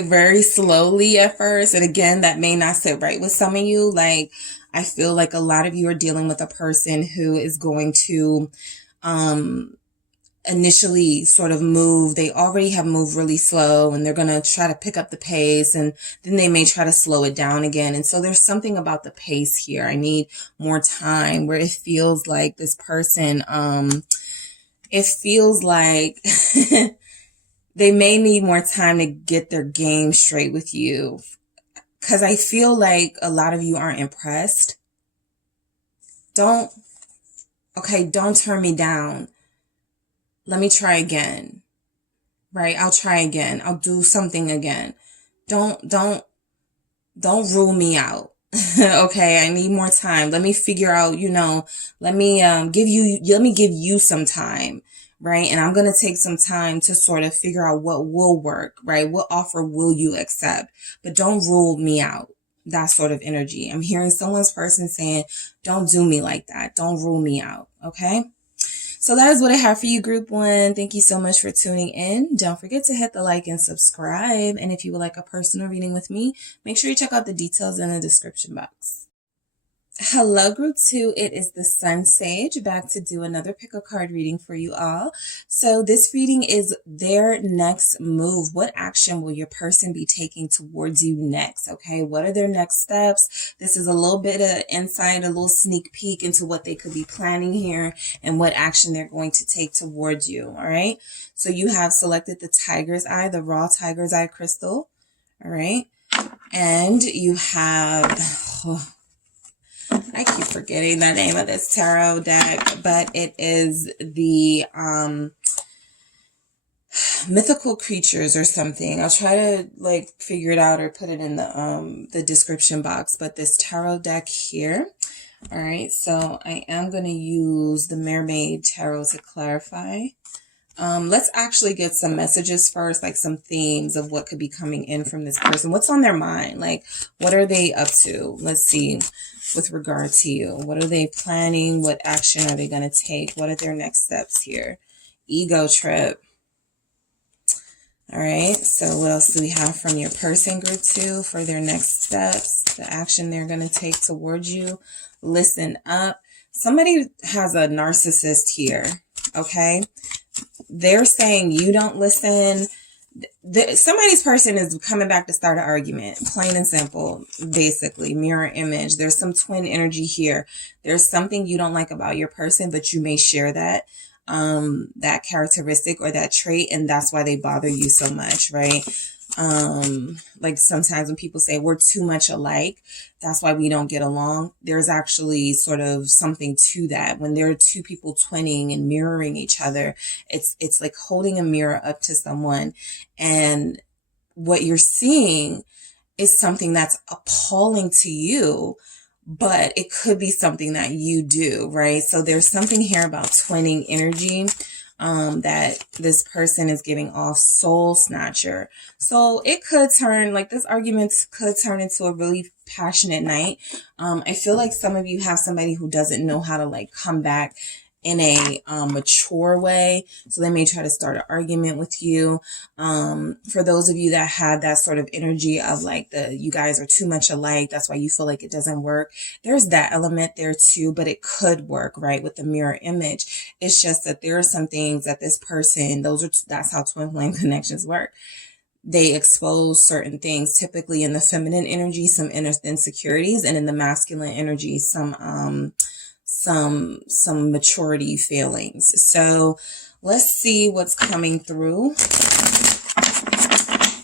very slowly at first. And again, that may not sit right with some of you. Like, I feel like a lot of you are dealing with a person who is going to initially sort of move. They already have moved really slow and they're going to try to pick up the pace, and then they may try to slow it down again. And so there's something about the pace here. I need more time, where it feels like this person, it feels like they may need more time to get their game straight with you. Because I feel like a lot of you aren't impressed. Don't turn me down. Let me try again. Right? I'll try again. I'll do something again. Don't rule me out. Okay, I need more time. Let me figure out, you know, let me give you some time. Right? And I'm going to take some time to sort of figure out what will work, right? What offer will you accept? But don't rule me out. That sort of energy. I'm hearing someone's person saying, don't do me like that. Don't rule me out. Okay? So that is what I have for you, group one. Thank you so much for tuning in. Don't forget to hit the like and subscribe. And if you would like a personal reading with me, make sure you check out the details in the description box. Hello, group two. It is the SunSage back to do another pick a card reading for you all. So this reading is their next move. What action will your person be taking towards you next? Okay. What are their next steps? This is a little bit of insight, a little sneak peek into what they could be planning here and what action they're going to take towards you. All right. So you have selected the Tiger's Eye, the raw Tiger's Eye crystal. All right. And you have, I keep forgetting the name of this tarot deck, but it is the mythical creatures or something. I'll try to like figure it out or put it in the description box. But this tarot deck here. All right, so I am going to use the Mermaid Tarot to clarify. Let's actually get some messages first, like some themes of what could be coming in from this person. What's on their mind? Like, what are they up to? Let's see. With regard to you, what are they planning? What action are they going to take? What are their next steps here? Ego trip. All right. So what else do we have from your person, group two, for their next steps? The action they're going to take towards you. Listen up. Somebody has a narcissist here. Okay. They're saying you don't listen. Somebody's person is coming back to start an argument, plain and simple, basically mirror image. There's some twin energy here. There's something you don't like about your person, but you may share that characteristic or that trait, and that's why they bother you so much, right? Like sometimes when people say we're too much alike, that's why we don't get along. There's actually sort of something to that. When there are two people twinning and mirroring each other, it's like holding a mirror up to someone, and what you're seeing is something that's appalling to you, but it could be something that you do, right? So there's something here about twinning energy that this person is giving off, soul snatcher. So it could turn, like this argument could turn into a really passionate night. I feel like some of you have somebody who doesn't know how to like come back in a mature way. So they may try to start an argument with you. For those of you that have that sort of energy of like you guys are too much alike, that's why you feel like it doesn't work. There's that element there too, but it could work, right? With the mirror image. It's just that there are some things that this person, that's how twin flame connections work. they expose certain things, typically in the feminine energy, some insecurities, and in the masculine energy, some maturity failings. So let's see what's coming through.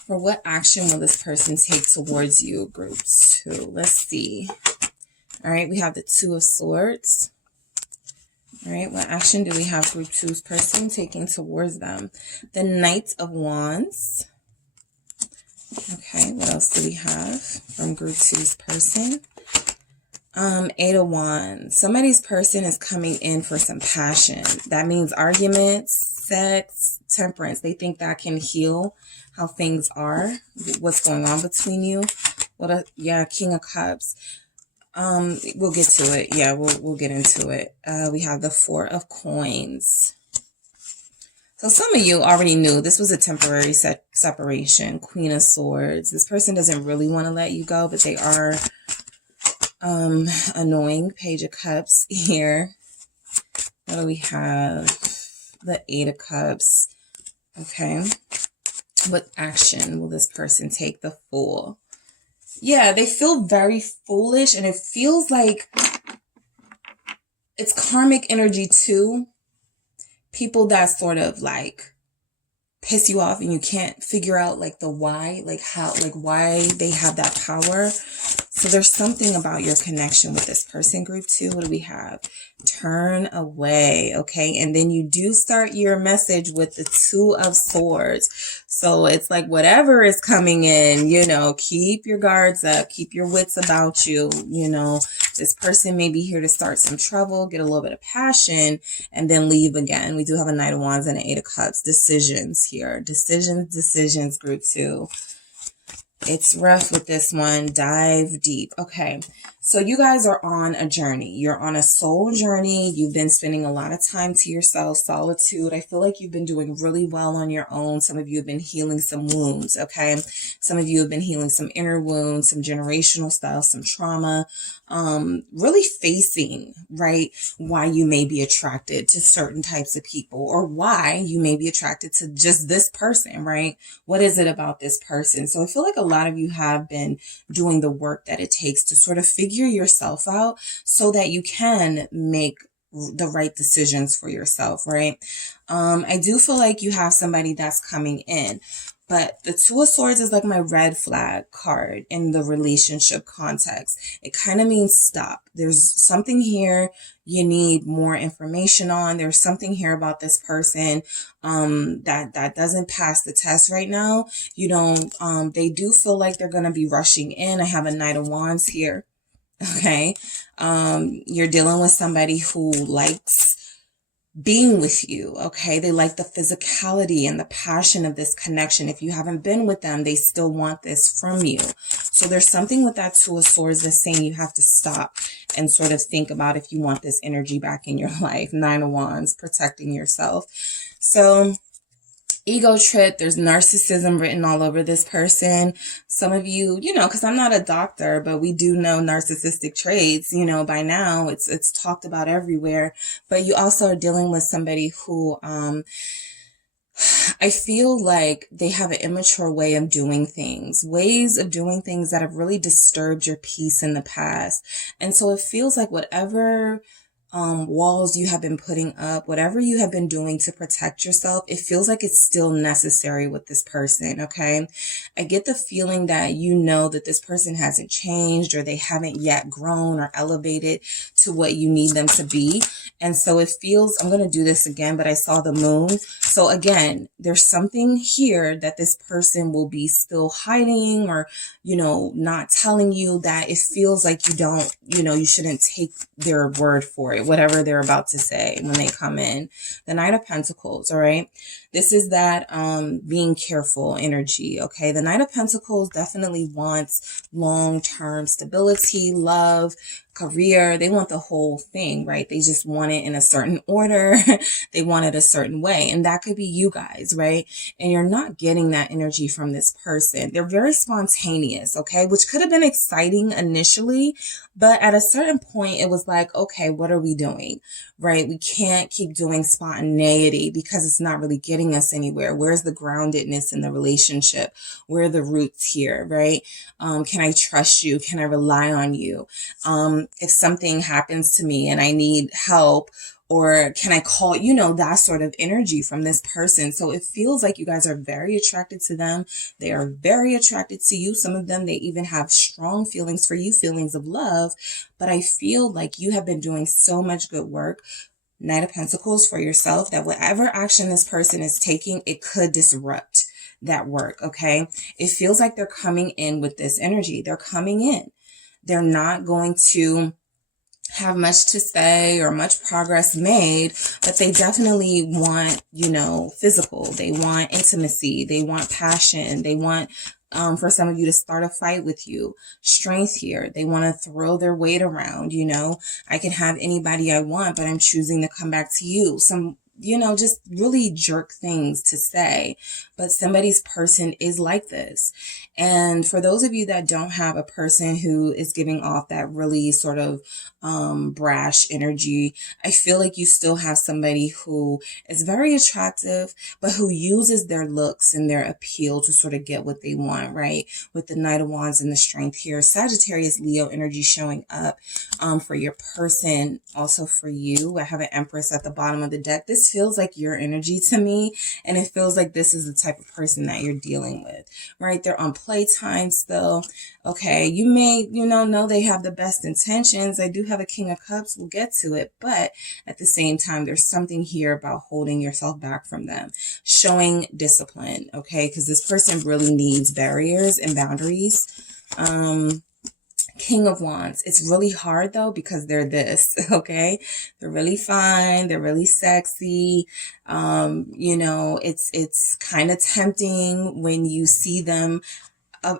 For what action will this person take towards you, group 2? Let's see. All right, we have the 2 of Swords. All right, what action do we have group 2's person taking towards them? The Knight of Wands. Okay, what else do we have from group 2's person? 8 of Wands. Somebody's person is coming in for some passion. That means arguments, sex, temperance. They think that can heal how things are, what's going on between you. King of Cups. We'll get to it. Yeah, we'll get into it. We have the 4 of Coins. So some of you already knew this was a temporary separation. Queen of Swords. This person doesn't really want to let you go, but they are annoying. Page of Cups here. What do we have? The 8 of Cups. Okay. What action will this person take? The Fool. Yeah, they feel very foolish, and it feels like it's karmic energy too. People that sort of like piss you off and you can't figure out like the why, like how, like why they have that power. So there's something about your connection with this person, group 2. What do we have? Turn away. Okay. And then you do start your message with the 2 of Swords. So it's like whatever is coming in, you know, keep your guards up, keep your wits about you. You know, this person may be here to start some trouble, get a little bit of passion, and then leave again. We do have a Knight of Wands and an 8 of Cups. Decisions here. Decisions, group 2. It's rough with this one. Dive deep. Okay. So you guys are on a journey. You're on a soul journey. You've been spending a lot of time to yourself, solitude. I feel like you've been doing really well on your own. Some of you have been healing some wounds. Okay. Some of you have been healing some inner wounds, some generational stuff, some trauma. Really facing, right, why you may be attracted to certain types of people, or why you may be attracted to just this person, right? What is it about this person? So I feel like a lot of you have been doing the work that it takes to sort of figure yourself out so that you can make the right decisions for yourself, right? I do feel like you have somebody that's coming in. But the 2 of Swords is like my red flag card in the relationship context. It kind of means stop. There's something here you need more information on. There's something here about this person that doesn't pass the test right now. You know, they do feel like they're going to be rushing in. I have a Knight of Wands here. Okay. You're dealing with somebody who likes being with you. Okay. They like the physicality and the passion of this connection. If you haven't been with them, they still want this from you. So there's something with that 2 of Swords that's saying you have to stop and sort of think about if you want this energy back in your life. 9 of Wands, protecting yourself. So ego trip, there's narcissism written all over this person. Some of you, you know, because I'm not a doctor, but we do know narcissistic traits, you know, by now it's talked about everywhere. But you also are dealing with somebody who I feel like they have an immature way of doing things, ways of doing things that have really disturbed your peace in the past. And so it feels like whatever walls you have been putting up, whatever you have been doing to protect yourself, it feels like it's still necessary with this person. Okay. I get the feeling that you know that this person hasn't changed, or they haven't yet grown or elevated to what you need them to be. And so it feels, I'm going to do this again, but I saw the moon. So again, there's something here that this person will be still hiding, or, you know, not telling you, that it feels like you don't, you know, you shouldn't take their word for it, whatever they're about to say when they come in. The Knight of Pentacles. All right. This is that being careful energy. Okay. The Knight of Pentacles definitely wants long-term stability, love, career. They want the whole thing, right? They just want it in a certain order. They want it a certain way. And that could be you guys, right? And you're not getting that energy from this person. They're very spontaneous, okay? Which could have been exciting initially, but at a certain point it was like, okay, what are we doing, right? We can't keep doing spontaneity because it's not really getting getting us anywhere? Where's the groundedness in the relationship? Where are the roots here, right? Can I trust you? Can I rely on you? If something happens to me and I need help, or can I call, that sort of energy from this person. So it feels like you guys are very attracted to them. They are very attracted to you. Some of them, they even have strong feelings for you, feelings of love. But I feel like you have been doing so much good work, Knight of Pentacles, for yourself, that whatever action this person is taking, it could disrupt that work, okay? It feels like they're coming in with this energy. They're coming in. They're not going to have much to say or much progress made, but they definitely want, physical. They want intimacy. They want passion. They want, for some of you to start a fight with you. Strength here. They want to throw their weight around, I can have anybody I want, but I'm choosing to come back to you. Some, just really jerk things to say, but somebody's person is like this. And for those of you that don't have a person who is giving off that really sort of brash energy, I feel like you still have somebody who is very attractive, but who uses their looks and their appeal to sort of get what they want, right? With the Knight of Wands and the Strength here, Sagittarius, Leo energy showing up for your person, also for you. I have an Empress at the bottom of the deck. This feels like your energy to me, and it feels like this is the type of person that you're dealing with, right? They're on playtime still. Okay, you may, know they have the best intentions. I do have a King of Cups. We'll get to it. But at the same time, there's something here about holding yourself back from them, showing discipline, okay? Because this person really needs barriers and boundaries. King of Wands. It's really hard though, because they're this, okay? They're really fine. They're really sexy. It's kind of tempting when you see them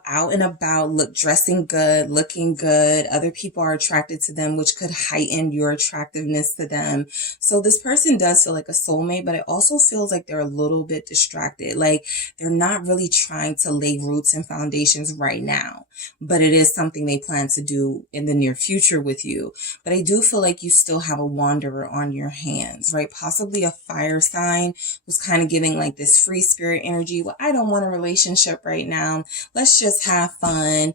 out and about, dressing good, looking good. Other people are attracted to them, which could heighten your attractiveness to them. So this person does feel like a soulmate, but it also feels like they're a little bit distracted. Like they're not really trying to lay roots and foundations right now, but it is something they plan to do in the near future with you. But I do feel like you still have a wanderer on your hands, right? Possibly a fire sign who's kind of giving like this free spirit energy. Well, I don't want a relationship right now. Let's just have fun,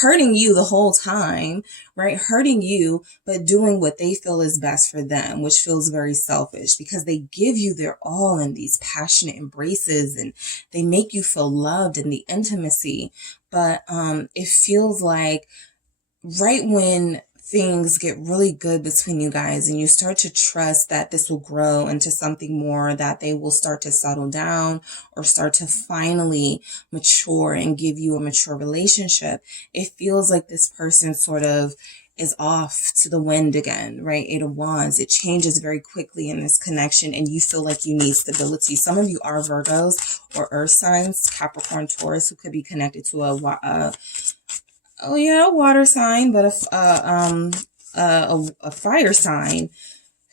hurting you the whole time, right? Hurting you, but doing what they feel is best for them, which feels very selfish because they give you their all in these passionate embraces and they make you feel loved in the intimacy. But it feels like right when things get really good between you guys and you start to trust that this will grow into something more, that they will start to settle down or start to finally mature and give you a mature relationship, it feels like this person sort of is off to the wind again, right? Eight of Wands. It changes very quickly in this connection and you feel like you need stability. Some of you are Virgos or earth signs, Capricorn, Taurus, who could be connected to a water sign, but a fire sign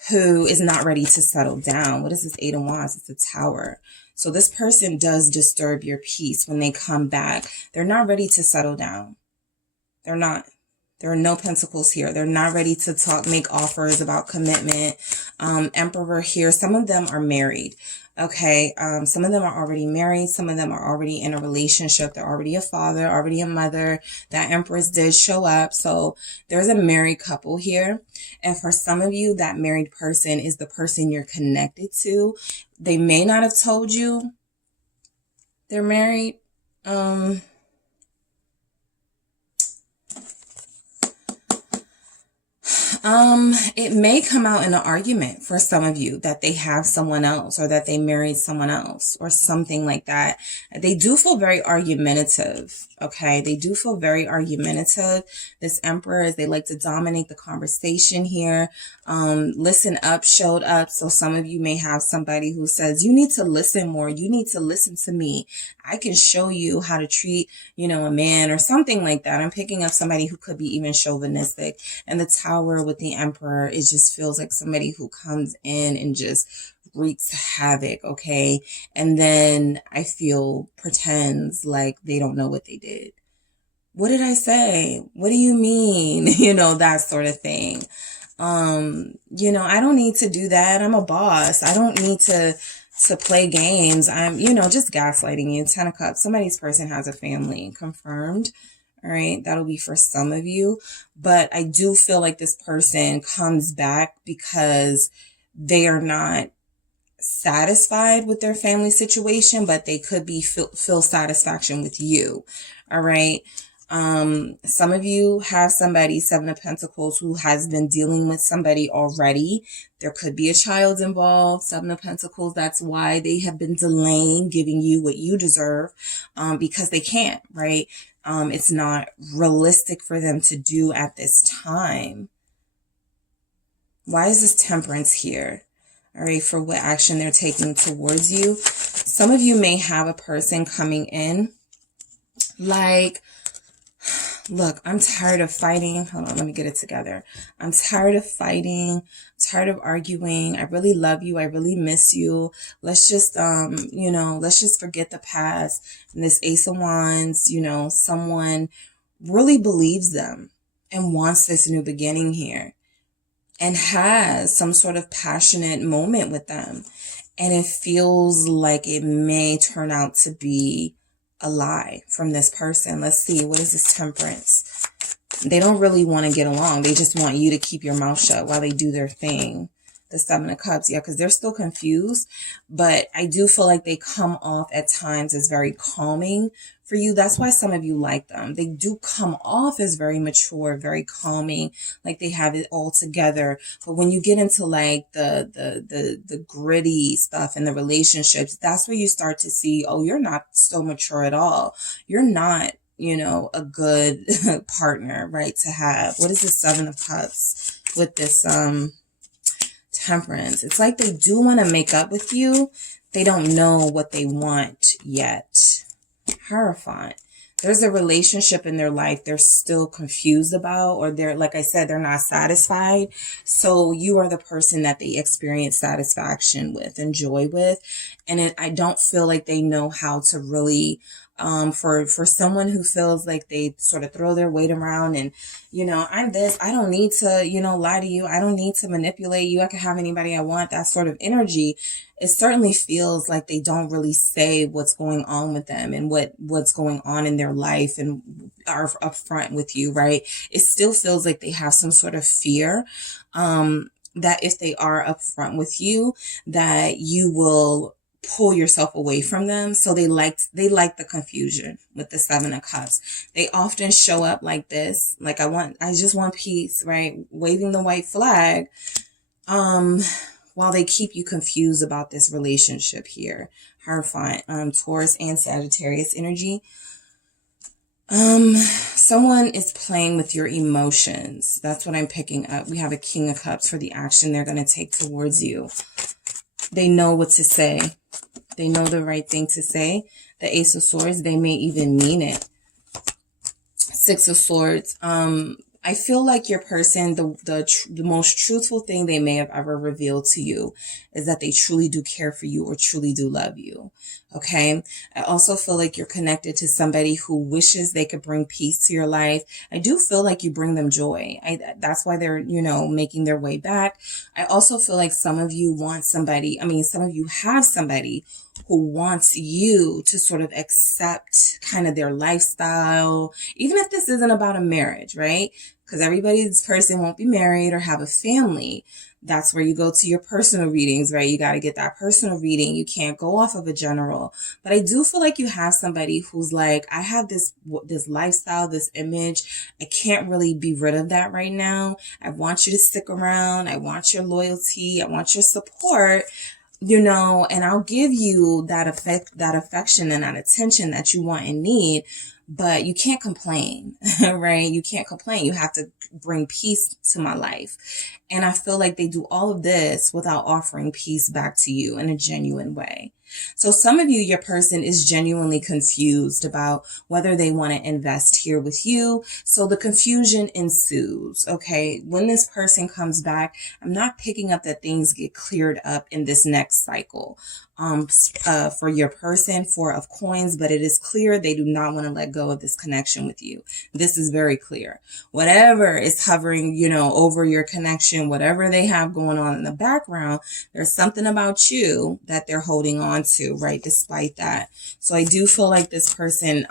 who is not ready to settle down. What is this Eight of Wands? It's a Tower. So this person does disturb your peace when they come back. They're not ready to settle down. They're not. There are no pentacles here. They're not ready to make offers about commitment. Emperor here. Some of them are married. Okay. Some of them are already married. Some of them are already in a relationship. They're already a father, already a mother. That Empress did show up. So there's a married couple here. And for some of you, that married person is the person you're connected to. They may not have told you they're married. It may come out in an argument for some of you that they have someone else or that they married someone else or something like that. They do feel very argumentative. Okay. They do feel very argumentative. This Emperor, they like to dominate the conversation here. Listen up showed up. So some of you may have somebody who says, you need to listen more. You need to listen to me. I can show you how to treat, a man or something like that. I'm picking up somebody who could be even chauvinistic. And the Tower with the Emperor, it just feels like somebody who comes in and just wreaks havoc, okay? And then I feel pretends like they don't know what they did. What did I say? What do you mean? That sort of thing. I don't need to do that. I'm a boss. I don't need to to play games. I'm, you know, just gaslighting you. 10 of Cups. Somebody's person has a family. Confirmed. All right. That'll be for some of you. But I do feel like this person comes back because they are not satisfied with their family situation, but they could be feel satisfaction with you. All right. Some of you have somebody, 7 of Pentacles, who has been dealing with somebody already. There could be a child involved, 7 of Pentacles. That's why they have been delaying giving you what you deserve, because they can't, right? It's not realistic for them to do at this time. Why is this Temperance here? All right, for what action they're taking towards you. Some of you may have a person coming in like, look, I'm tired of fighting. Hold on, let me get it together. I'm tired of fighting. I'm tired of arguing. I really love you. I really miss you. Let's just, you know, let's just forget the past. And this Ace of Wands, you know, someone really believes them and wants this new beginning here and has some sort of passionate moment with them. And it feels like it may turn out to be a lie from this person. Let's see. What is this Temperance? They don't really want to get along. They just want you to keep your mouth shut while they do their thing. The 7 of Cups. Yeah, because they're still confused. But I do feel like they come off at times as very calming for you. That's why some of you like them. They do come off as very mature, very calming, like they have it all together. But when you get into like the gritty stuff in the relationships, that's where you start to see, oh, you're not so mature at all. You're not, you know, a good partner, right, to have. What is the 7 of Cups with this Temperance? It's like they do want to make up with you. They don't know what they want yet. Hierophant. There's a relationship in their life they're still confused about, or they're, like I said, they're not satisfied. So you are the person that they experience satisfaction with and joy with. And I don't feel like they know how to really, for someone who feels like they sort of throw their weight around and, you know, I'm this, I don't need to, you know, lie to you. I don't need to manipulate you. I can have anybody I want. That sort of energy. It certainly feels like they don't really say what's going on with them and what's going on in their life and are upfront with you, right? It still feels like they have some sort of fear, that if they are upfront with you, that you will pull yourself away from them. So they like the confusion with the 7 of Cups. They often show up like this, like I just want peace, right? Waving the white flag, while they keep you confused about this relationship here. Hierophant, Taurus and Sagittarius energy. Someone is playing with your emotions. That's what I'm picking up. We have a King of Cups for the action they're going to take towards you. They know what to say. They know the right thing to say. The Ace of Swords, they may even mean it. 6 of Swords. I feel like your person, the most truthful thing they may have ever revealed to you is that they truly do care for you or truly do love you. Okay. I also feel like you're connected to somebody who wishes they could bring peace to your life. I do feel like you bring them joy. That's why they're, you know, making their way back. I also feel like some of you want somebody, some of you have somebody who wants you to sort of accept kind of their lifestyle, even if this isn't about a marriage, right? Because everybody's person won't be married or have a family. That's where you go to your personal readings, right? You got to get that personal reading. You can't go off of a general. But I do feel like you have somebody who's like, I have this lifestyle, this image. I can't really be rid of that right now. I want you to stick around. I want your loyalty. I want your support. You know, and I'll give you that affection and that attention that you want and need, but you can't complain, right? You can't complain. You have to bring peace to my life. And I feel like they do all of this without offering peace back to you in a genuine way. So some of you, your person is genuinely confused about whether they want to invest here with you. So the confusion ensues, okay? When this person comes back, I'm not picking up that things get cleared up in this next cycle. For your person, Four of Coins, but it is clear they do not want to let go of this connection with you. This is very clear. Whatever is hovering, over your connection, whatever they have going on in the background, there's something about you that they're holding on to, right? Despite that. So I do feel like this person,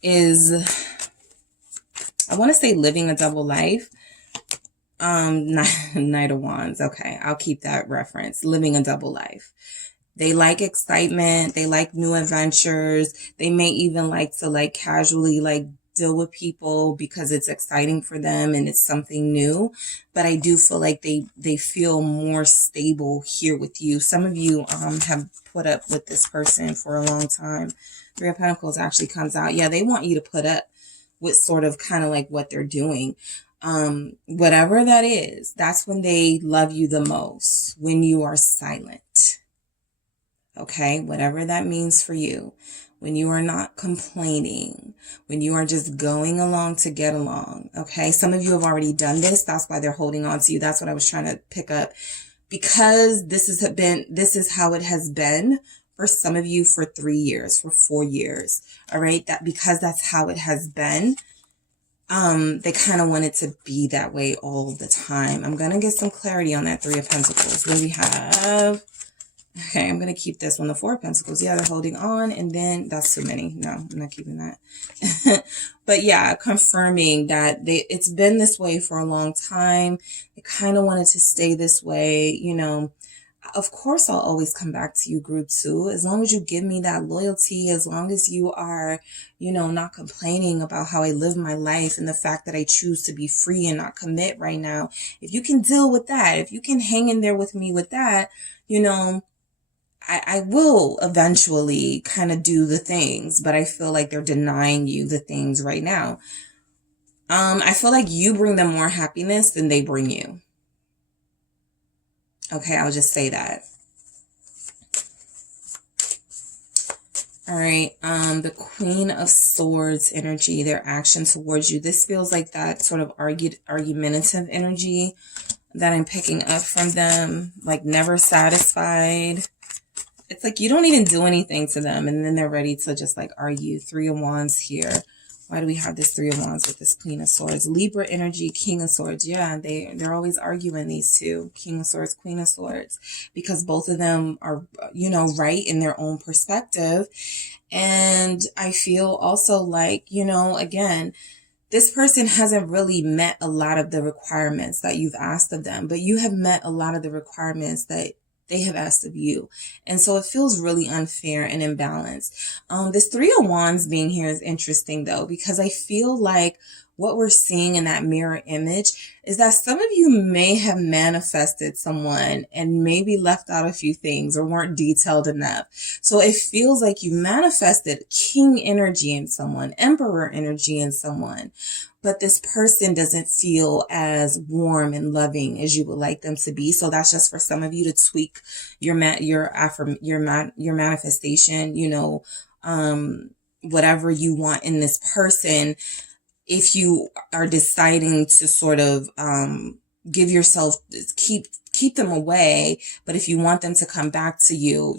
is, I want to say living a double life. Knight of Wands. Okay, I'll keep that reference. Living a double life. They like excitement. They like new adventures. They may even like to casually deal with people because it's exciting for them and it's something new. But I do feel like they feel more stable here with you. Some of you have put up with this person for a long time. Three of Pentacles actually comes out. Yeah, they want you to put up with sort of kind of what they're doing. Whatever that is, that's when they love you the most, when you are silent. Okay, whatever that means for you, when you are not complaining, when you are just going along to get along. Okay, some of you have already done this. That's why they're holding on to you. That's what I was trying to pick up, because this is how it has been for some of you for 3 years, for 4 years. All right, because that's how it has been. They kind of want it to be that way all the time. I'm going to get some clarity on that Three of Pentacles. Then we have, okay, I'm going to keep this one, the Four of Pentacles. Yeah, they're holding on. And then that's too many. No, I'm not keeping that. But yeah, confirming that it's been this way for a long time. They kind of wanted to stay this way, Of course, I'll always come back to you, group 2, as long as you give me that loyalty, as long as you are, not complaining about how I live my life and the fact that I choose to be free and not commit right now. If you can deal with that, if you can hang in there with me with that, I will eventually kind of do the things, but I feel like they're denying you the things right now. I feel like you bring them more happiness than they bring you. Okay, I'll just say that. All right, the Queen of Swords energy, their action towards you. This feels like that sort of argumentative energy that I'm picking up from them, never satisfied. It's like you don't even do anything to them, and then they're ready to just argue. Three of Wands here. Why do we have this Three of Wands with this Queen of Swords? Libra energy, King of Swords. Yeah, they're always arguing, these two. King of Swords, Queen of Swords. Because both of them are, right in their own perspective. And I feel also again, this person hasn't really met a lot of the requirements that you've asked of them. But you have met a lot of the requirements that they have asked of you. And so it feels really unfair and imbalanced. This Three of Wands being here is interesting though, because I feel like what we're seeing in that mirror image is that some of you may have manifested someone and maybe left out a few things or weren't detailed enough. So it feels like you manifested King energy in someone, Emperor energy in someone, but this person doesn't feel as warm and loving as you would like them to be. So that's just for some of you to tweak your manifestation, whatever you want in this person. If you are deciding to sort of give yourself, keep them away, but if you want them to come back to you,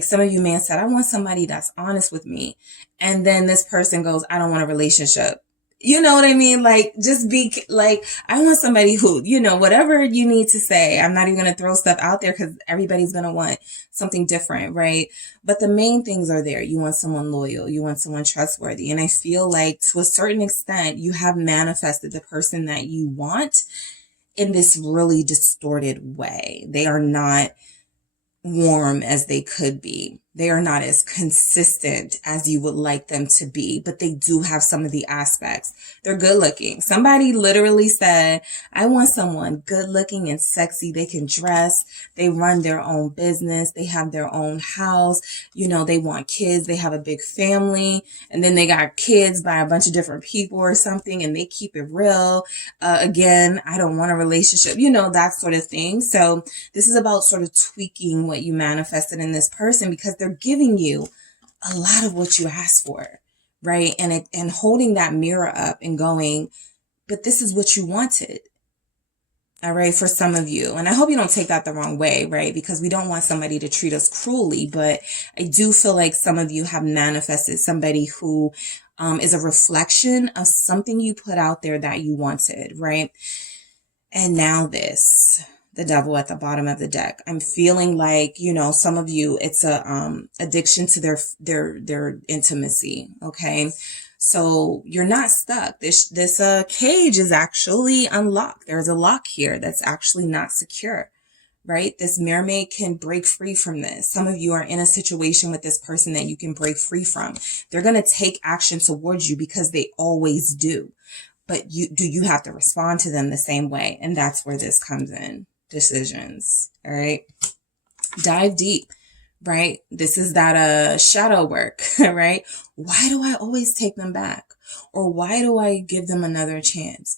some of you may have said, I want somebody that's honest with me. And then this person goes, I don't want a relationship. You know what I mean? Just be I want somebody who, whatever you need to say. I'm not even going to throw stuff out there because everybody's going to want something different, right? But the main things are there. You want someone loyal. You want someone trustworthy. And I feel like to a certain extent, you have manifested the person that you want in this really distorted way. They are not warm as they could be. They are not as consistent as you would like them to be, but they do have some of the aspects. They're good looking. Somebody literally said, I want someone good looking and sexy. They can dress. They run their own business. They have their own house. You know, they want kids. They have a big family. And then they got kids by a bunch of different people or something, and they keep it real. Again, I don't want a relationship, you know, that sort of thing. So this is about sort of tweaking what you manifested in this person, because they're giving you a lot of what you asked for, right? And holding that mirror up and going, but this is what you wanted. All right, for some of you. And I hope you don't take that the wrong way, right? Because we don't want somebody to treat us cruelly, but I do feel like some of you have manifested somebody who is a reflection of something you put out there that you wanted, right? And now this, the devil at the bottom of the deck. I'm feeling like, you know, some of you, it's a addiction to their intimacy. Okay. So you're not stuck. This cage is actually unlocked. There's a lock here that's actually not secure, right? This mermaid can break free from this. Some of you are in a situation with this person that you can break free from. They're going to take action towards you because they always do. But do you have to respond to them the same way? And that's where this comes in. Decisions. All right. Dive deep, right? This is that shadow work, right? Why do I always take them back? Or why do I give them another chance?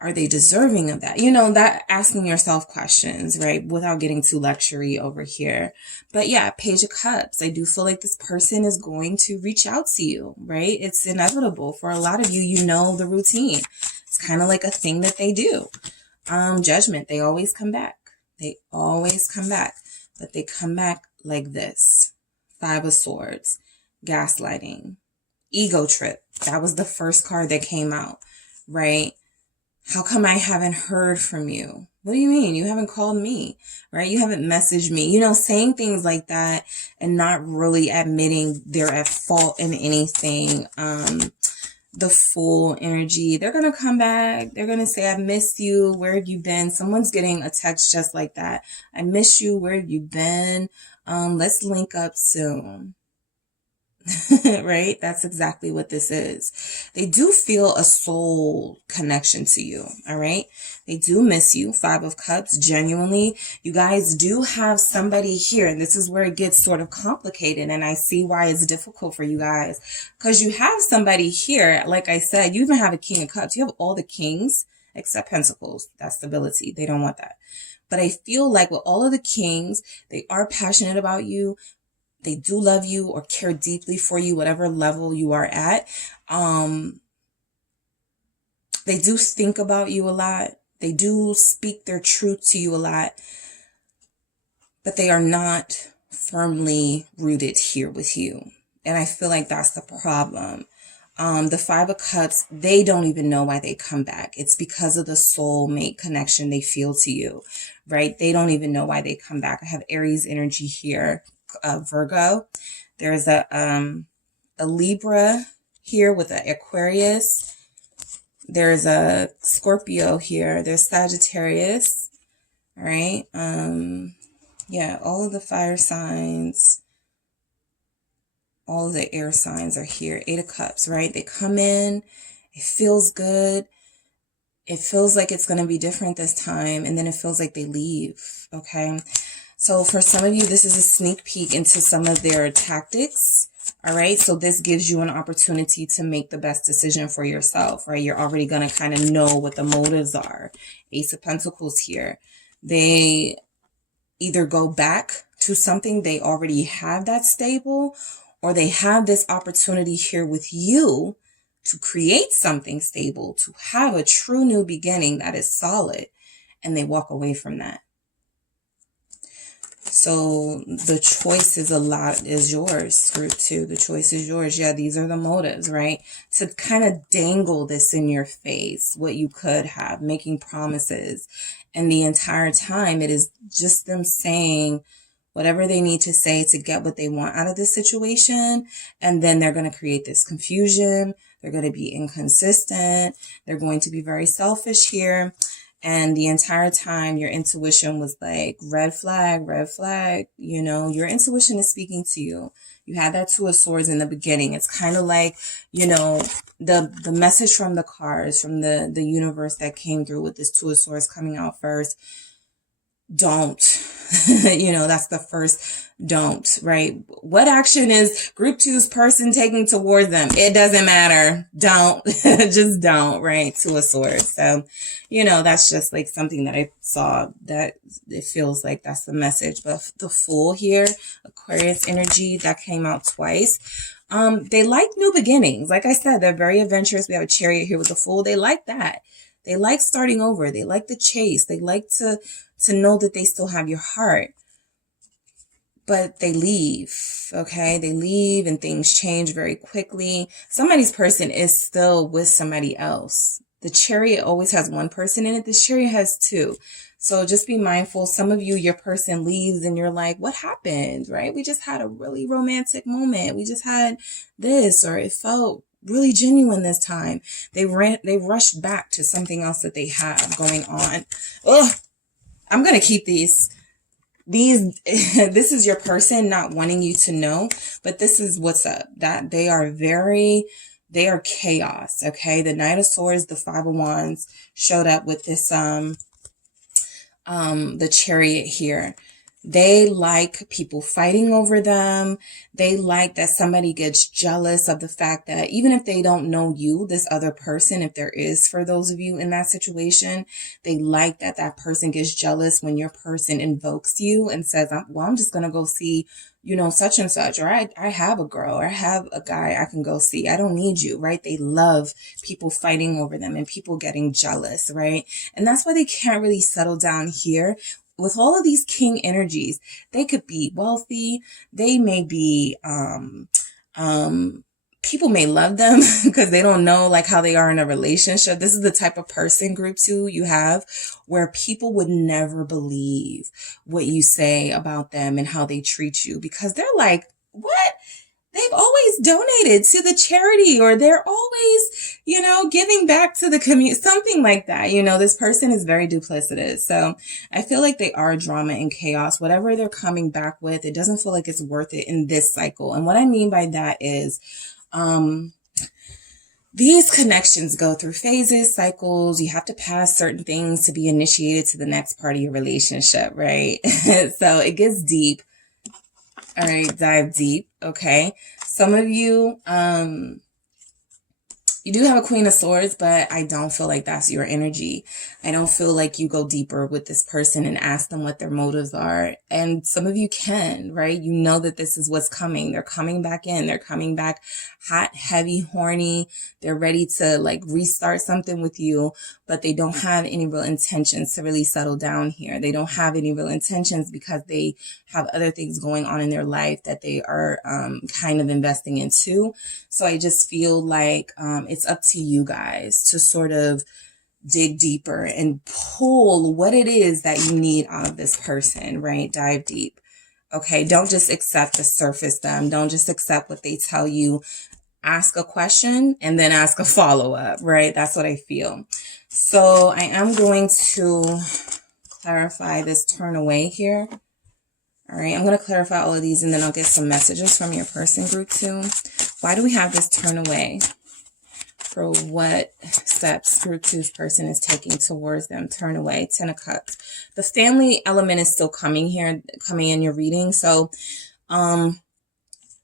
Are they deserving of that? You know, that asking yourself questions, right? Without getting too lectury over here. But yeah, Page of Cups. I do feel like this person is going to reach out to you, right? It's inevitable. For a lot of you, you know the routine. It's kind of like a thing that they do. Judgment. They always come back. They always come back. But they come back like this. Five of Swords. Gaslighting. Ego trip. That was the first card that came out, right? How come I haven't heard from you? What do you mean? You haven't called me, right? You haven't messaged me. You know, saying things like that and not really admitting they're at fault in anything. The Fool energy. They're going to come back. They're going to say, I miss you. Where have you been? Someone's getting a text just like that. I miss you. Where have you been? Let's link up soon. Right? That's exactly what this is. They do feel a soul connection to you. All right. They do miss you. Five of Cups. Genuinely, you guys do have somebody here. And this is where it gets sort of complicated. And I see why it's difficult for you guys, because you have somebody here. Like I said, you even have a King of Cups. You have all the kings except Pentacles. That's stability. They don't want that. But I feel like with all of the kings, they are passionate about you. They do love you or care deeply for you, whatever level you are at. They do think about you a lot. They do speak their truth to you a lot. But they are not firmly rooted here with you. And I feel like that's the problem. The Five of Cups, they don't even know why they come back. It's because of the soulmate connection they feel to you, right? They don't even know why they come back. I have Aries energy here. Virgo. There's a Libra here with an Aquarius. There's a Scorpio here. There's Sagittarius. All right. Yeah, all of the fire signs, all of the air signs are here. Eight of Cups, right? They come in. It feels good. It feels like it's going to be different this time. And then it feels like they leave. Okay. So for some of you, this is a sneak peek into some of their tactics. All right. So this gives you an opportunity to make the best decision for yourself, right? You're already going to kind of know what the motives are. Ace of Pentacles here. They either go back to something they already have that's stable, or they have this opportunity here with you to create something stable, to have a true new beginning that is solid, and they walk away from that. So the choice is yours, group 2. The choice is yours. Yeah, these are the motives, right? To kind of dangle this in your face, what you could have, making promises. And the entire time, it is just them saying whatever they need to say to get what they want out of this situation. And then they're going to create this confusion. They're going to be inconsistent. They're going to be very selfish here. And the entire time your intuition was like, red flag, you know, your intuition is speaking to you. You had that Two of Swords in the beginning. It's kind of like, you know, the message from the cards, from the universe that came through with this Two of Swords coming out first. Don't, you know, that's the first don't, right? What action is group two's person taking towards them? It doesn't matter. Don't, just don't, right? Two of Swords. So, you know, that's just like something that I saw that it feels like that's the message. But the Fool here, Aquarius energy, that came out twice. They like new beginnings. Like I said, they're very adventurous. We have a Chariot here with the Fool. They like that. They like starting over. They like the chase. They like to know that they still have your heart. But they leave, okay? They leave and things change very quickly. Somebody's person is still with somebody else. The Chariot always has one person in it. This Chariot has two. So just be mindful. Some of you, your person leaves and you're like, what happened, right? We just had a really romantic moment. We just had this, or it felt really genuine this time. They rushed back to something else that they have going on. Ugh. I'm going to keep these, this is your person not wanting you to know, but this is what's up, that they are chaos. Okay. The Knight of Swords, the Five of Wands showed up with this, the Chariot here. They like people fighting over them. They like that somebody gets jealous of the fact that even if they don't know you, this other person, if there is for those of you in that situation, they like that that person gets jealous when your person invokes you and says, well, I'm just going to go see, you know, such and such, or I have a girl, or I have a guy I can go see. I don't need you, right? They love people fighting over them and people getting jealous, right? And that's why they can't really settle down here. With all of these king energies, they could be wealthy. They may be, people may love them because they don't know like how they are in a relationship. This is the type of person, group two, you have where people would never believe what you say about them and how they treat you, because they're like, what? They've always donated to the charity, or they're always, you know, giving back to the community, something like that. You know, this person is very duplicitous. So I feel like they are drama and chaos. Whatever they're coming back with, it doesn't feel like it's worth it in this cycle. And what I mean by that is, these connections go through phases, cycles. You have to pass certain things to be initiated to the next part of your relationship, right? So it gets deep. All right, dive deep. Okay. Some of you, you do have a Queen of Swords, but I don't feel like that's your energy. I don't feel like you go deeper with this person and ask them what their motives are. And some of you can, right? You know that this is what's coming. They're coming back in. They're coming back hot, heavy, horny. They're ready to like restart something with you, but they don't have any real intentions to really settle down here. They don't have any real intentions because they have other things going on in their life that they are kind of investing into. So I just feel like it's up to you guys to sort of dig deeper and pull what it is that you need out of this person, right? Dive deep. Okay. Don't just accept the surface them. Don't just accept what they tell you. Ask a question and then ask a follow-up, right? That's what I feel. So I am going to clarify this turn away here. All right. I'm going to clarify all of these and then I'll get some messages from your person, group two. Why do we have this turn away? For what steps group two's person is taking towards them. Turn away. 10 of Cups. The family element is still coming here, coming in your reading. So,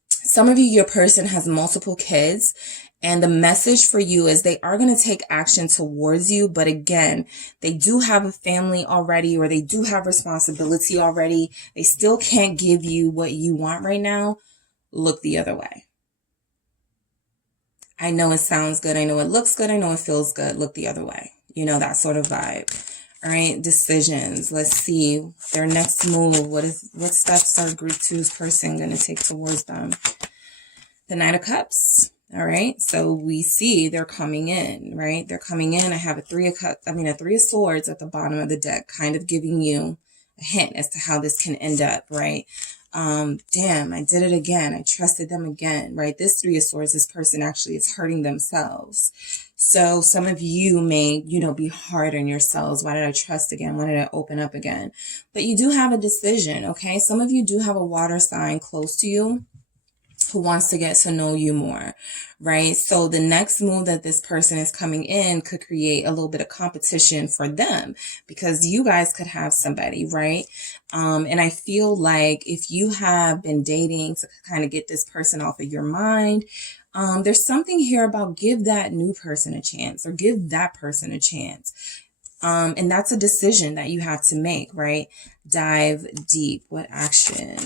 some of you, your person has multiple kids, and the message for you is they are going to take action towards you. But again, they do have a family already, or they do have responsibility already. They still can't give you what you want right now. Look the other way. I know it sounds good. I know it looks good. I know it feels good. Look the other way. You know, that sort of vibe. All right. Decisions. Let's see their next move. What steps are group two's person going to take towards them? The Knight of Cups. All right. So we see they're coming in, right? They're coming in. I have a Three of Swords at the bottom of the deck, kind of giving you a hint as to how this can end up, right? Damn, I did it again. I trusted them again, right? This Three of Swords, this person actually is hurting themselves. So some of you may, be hard on yourselves. Why did I trust again? Why did I open up again? But you do have a decision, okay? Some of you do have a water sign close to you who wants to get to know you more, right? So the next move that this person is coming in could create a little bit of competition for them because you guys could have somebody, right? And I feel like if you have been dating to kind of get this person off of your mind, there's something here about give that new person a chance or give that person a chance. And that's a decision that you have to make, right? Dive deep. What action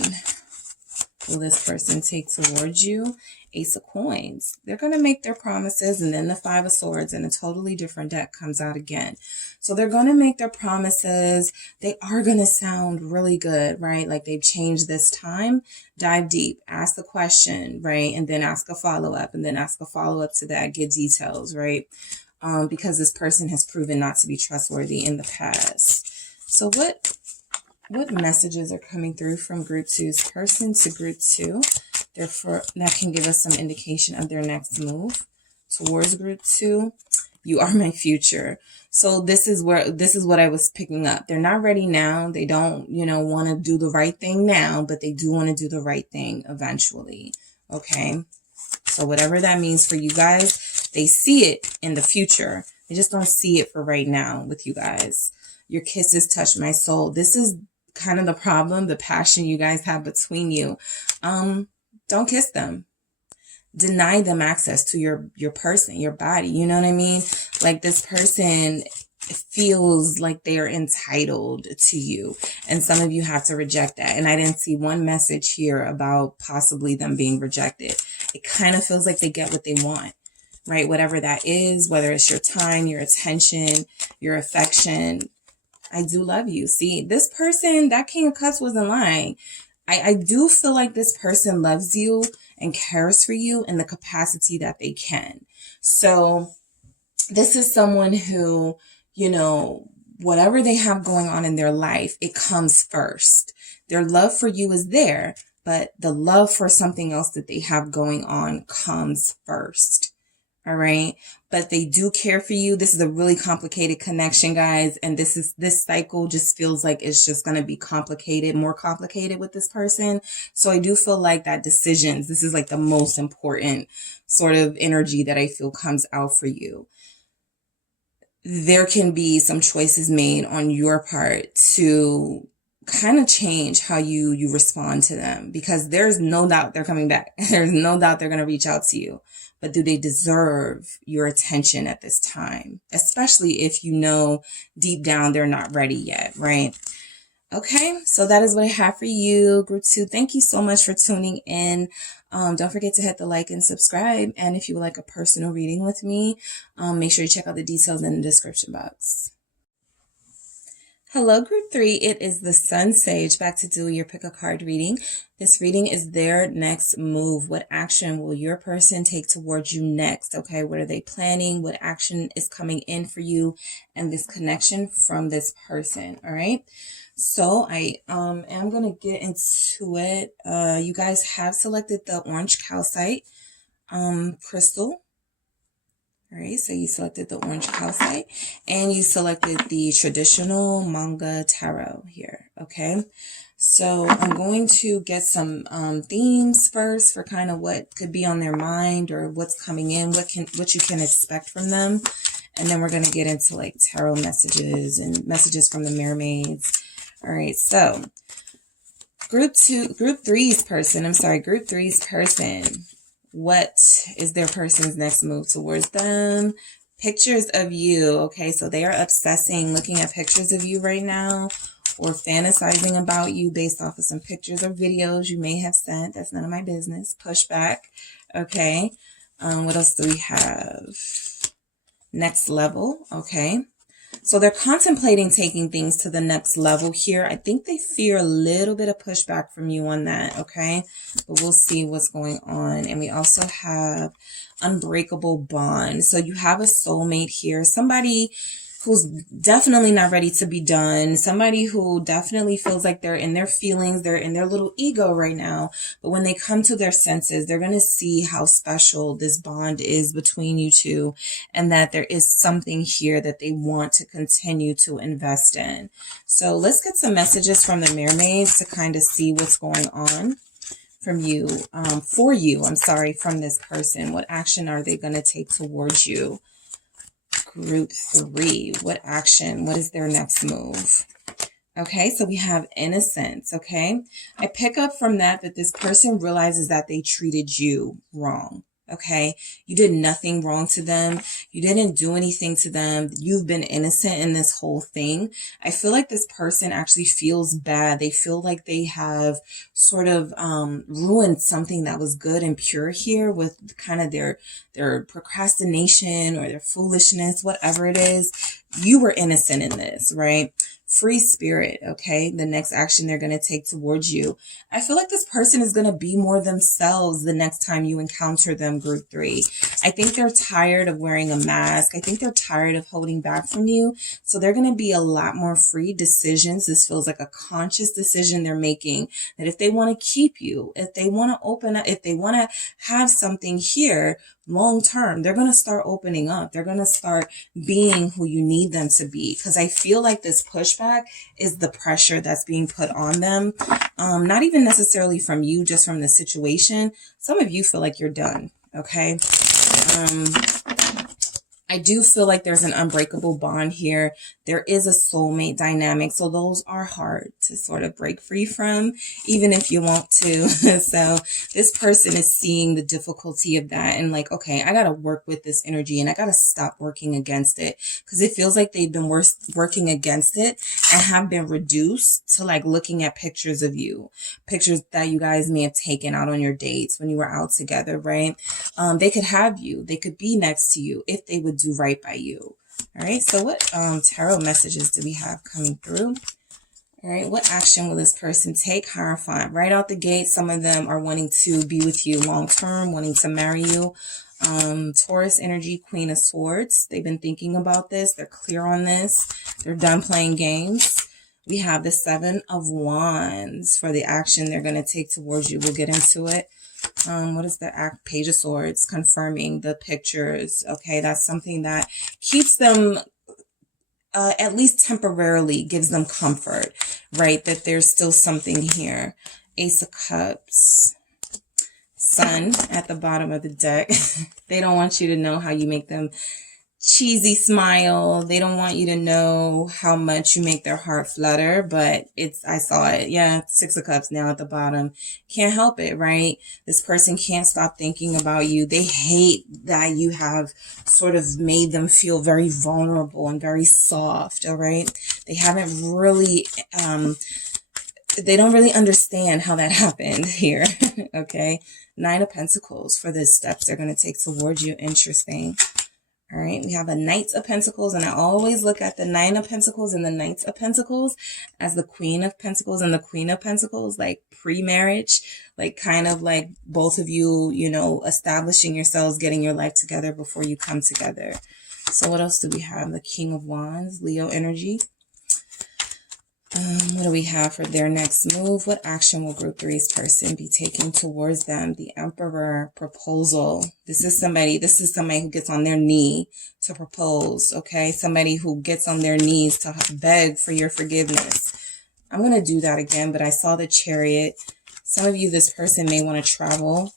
will this person take towards you? Ace of Coins. They're going to make their promises, and then the Five of Swords and a totally different deck comes out again. So they're going to make their promises. They are going to sound really good, right? Like they've changed this time. Dive deep. Ask the question, right? And then ask a follow-up, and then ask a follow-up to that. Give details, right? Because this person has proven not to be trustworthy in the past. So what messages are coming through from Group 2's person to Group 2? Therefore, that can give us some indication of their next move towards Group 2. You are my future. So this is what I was picking up. They're not ready now. They don't, want to do the right thing now, but they do want to do the right thing eventually. Okay. So whatever that means for you guys, they see it in the future. They just don't see it for right now with you guys. Your kisses touch my soul. This is kind of the problem, the passion you guys have between you. Don't kiss them. Deny them access to your person, your body. You know what I mean? Like this person feels like they are entitled to you. And some of you have to reject that. And I didn't see one message here about possibly them being rejected. It kind of feels like they get what they want, right? Whatever that is, whether it's your time, your attention, your affection. I do love you. See, this person, that King of Cups wasn't lying. I do feel like this person loves you and cares for you in the capacity that they can. So this is someone who, whatever they have going on in their life, it comes first. Their love for you is there, but the love for something else that they have going on comes first. All right. But they do care for you. This is a really complicated connection, guys. And this cycle just feels like it's just going to be complicated, more complicated with this person. So I do feel like that decisions, this is like the most important sort of energy that I feel comes out for you. There can be some choices made on your part to kind of change how you respond to them, because there's no doubt they're coming back. There's no doubt they're going to reach out to you. But do they deserve your attention at this time? Especially if you know deep down they're not ready yet, right? Okay, so that is what I have for you, Group 2. Thank you so much for tuning in. Don't forget to hit the like and subscribe. And if you would like a personal reading with me, make sure you check out the details in the description box. Hello, Group 3. It is the SunSage back to do your pick a card reading. This reading is their next move. What action will your person take towards you next? Okay, what are they planning? What action is coming in for you and this connection from this person? All right. So I am going to get into it. You guys have selected the orange calcite crystal. All right, so you selected the orange calcite and you selected the traditional Manga tarot here, okay? So I'm going to get some themes first for kind of what could be on their mind or what's coming in, what you can expect from them. And then we're going to get into like tarot messages and messages from the mermaids. All right, so Group 3's person. What is their person's next move towards them? Pictures of you. Okay, so they are obsessing, looking at pictures of you right now or fantasizing about you based off of some pictures or videos you may have sent. That's none of my business. Pushback. Okay. What else do we have? Next level. Okay. So they're contemplating taking things to the next level here. I think they fear a little bit of pushback from you on that, okay? But we'll see what's going on. And we also have unbreakable bond. So you have a soulmate here. Somebody who's definitely not ready to be done, somebody who definitely feels like they're in their feelings, they're in their little ego right now. But when they come to their senses, they're going to see how special this bond is between you two, and that there is something here that they want to continue to invest in. So let's get some messages from the mermaids to kind of see what's going on from you, from this person. What action are they going to take towards you? Group 3, what action? What is their next move? Okay, so we have innocence, okay? I pick up from that this person realizes that they treated you wrong, okay? You did nothing wrong to them. You didn't do anything to them. You've been innocent in this whole thing. I feel like this person actually feels bad. They feel like they have sort of ruined something that was good and pure here with kind of their procrastination or their foolishness, whatever it is. You were innocent in this, right? Free spirit, okay? The next action they're going to take towards you. I feel like this person is going to be more themselves the next time you encounter them, group 3. I think they're tired of wearing a mask. I think they're tired of holding back from you. So they're going to be a lot more free decisions. This feels like a conscious decision they're making, that if they want to keep you, if they want to open up, if they want to have something here long term, they're going to start opening up. They're going to start being who you need them to be. Because I feel like this pushback is the pressure that's being put on them. Not even necessarily from you, just from the situation. Some of you feel like you're done. Okay. I do feel like there's an unbreakable bond here. There is a soulmate dynamic. So those are hard to sort of break free from, even if you want to. So this person is seeing the difficulty of that and like, okay, I got to work with this energy and I got to stop working against it, because it feels like they've been working against it and have been reduced to like looking at pictures of you, pictures that you guys may have taken out on your dates when you were out together, right? They could have you. They could be next to you if they would do right by you. All right, so what tarot messages do we have coming through? All right, what action will this person take? Hierophant. Right out the gate, some of them are wanting to be with you long term, wanting to marry you. Taurus energy, Queen of Swords. They've been thinking about this. They're clear on this. They're done playing games. We have the 7 of Wands for the action they're going to take towards you. We'll get into it. What is the Page of Swords? Confirming the pictures. Okay, that's something that keeps them, at least temporarily, gives them comfort, right? That there's still something here. Ace of Cups. Sun at the bottom of the deck. They don't want you to know how you make them cheesy smile. They don't want you to know how much you make their heart flutter, but I saw it. Yeah, 6 of Cups now at the bottom. Can't help it, right? This person can't stop thinking about you. They hate that you have sort of made them feel very vulnerable and very soft, all right? They haven't really, they don't really understand how that happened here, okay? 9 of Pentacles for the steps they're going to take towards you. Interesting. All right, we have a Knight of Pentacles, and I always look at the 9 of Pentacles and the Knight of Pentacles as the Queen of Pentacles and the Queen of Pentacles, like pre-marriage, like kind of like both of you, you know, establishing yourselves, getting your life together before you come together. So what else do we have? The King of Wands, Leo energy. What do we have for their next move? What action will group 3's person be taking towards them? The Emperor, proposal. This is somebody who gets on their knee to propose, okay? Somebody who gets on their knees to beg for your forgiveness. I'm going to do that again, but I saw the Chariot. Some of you, this person may want to travel,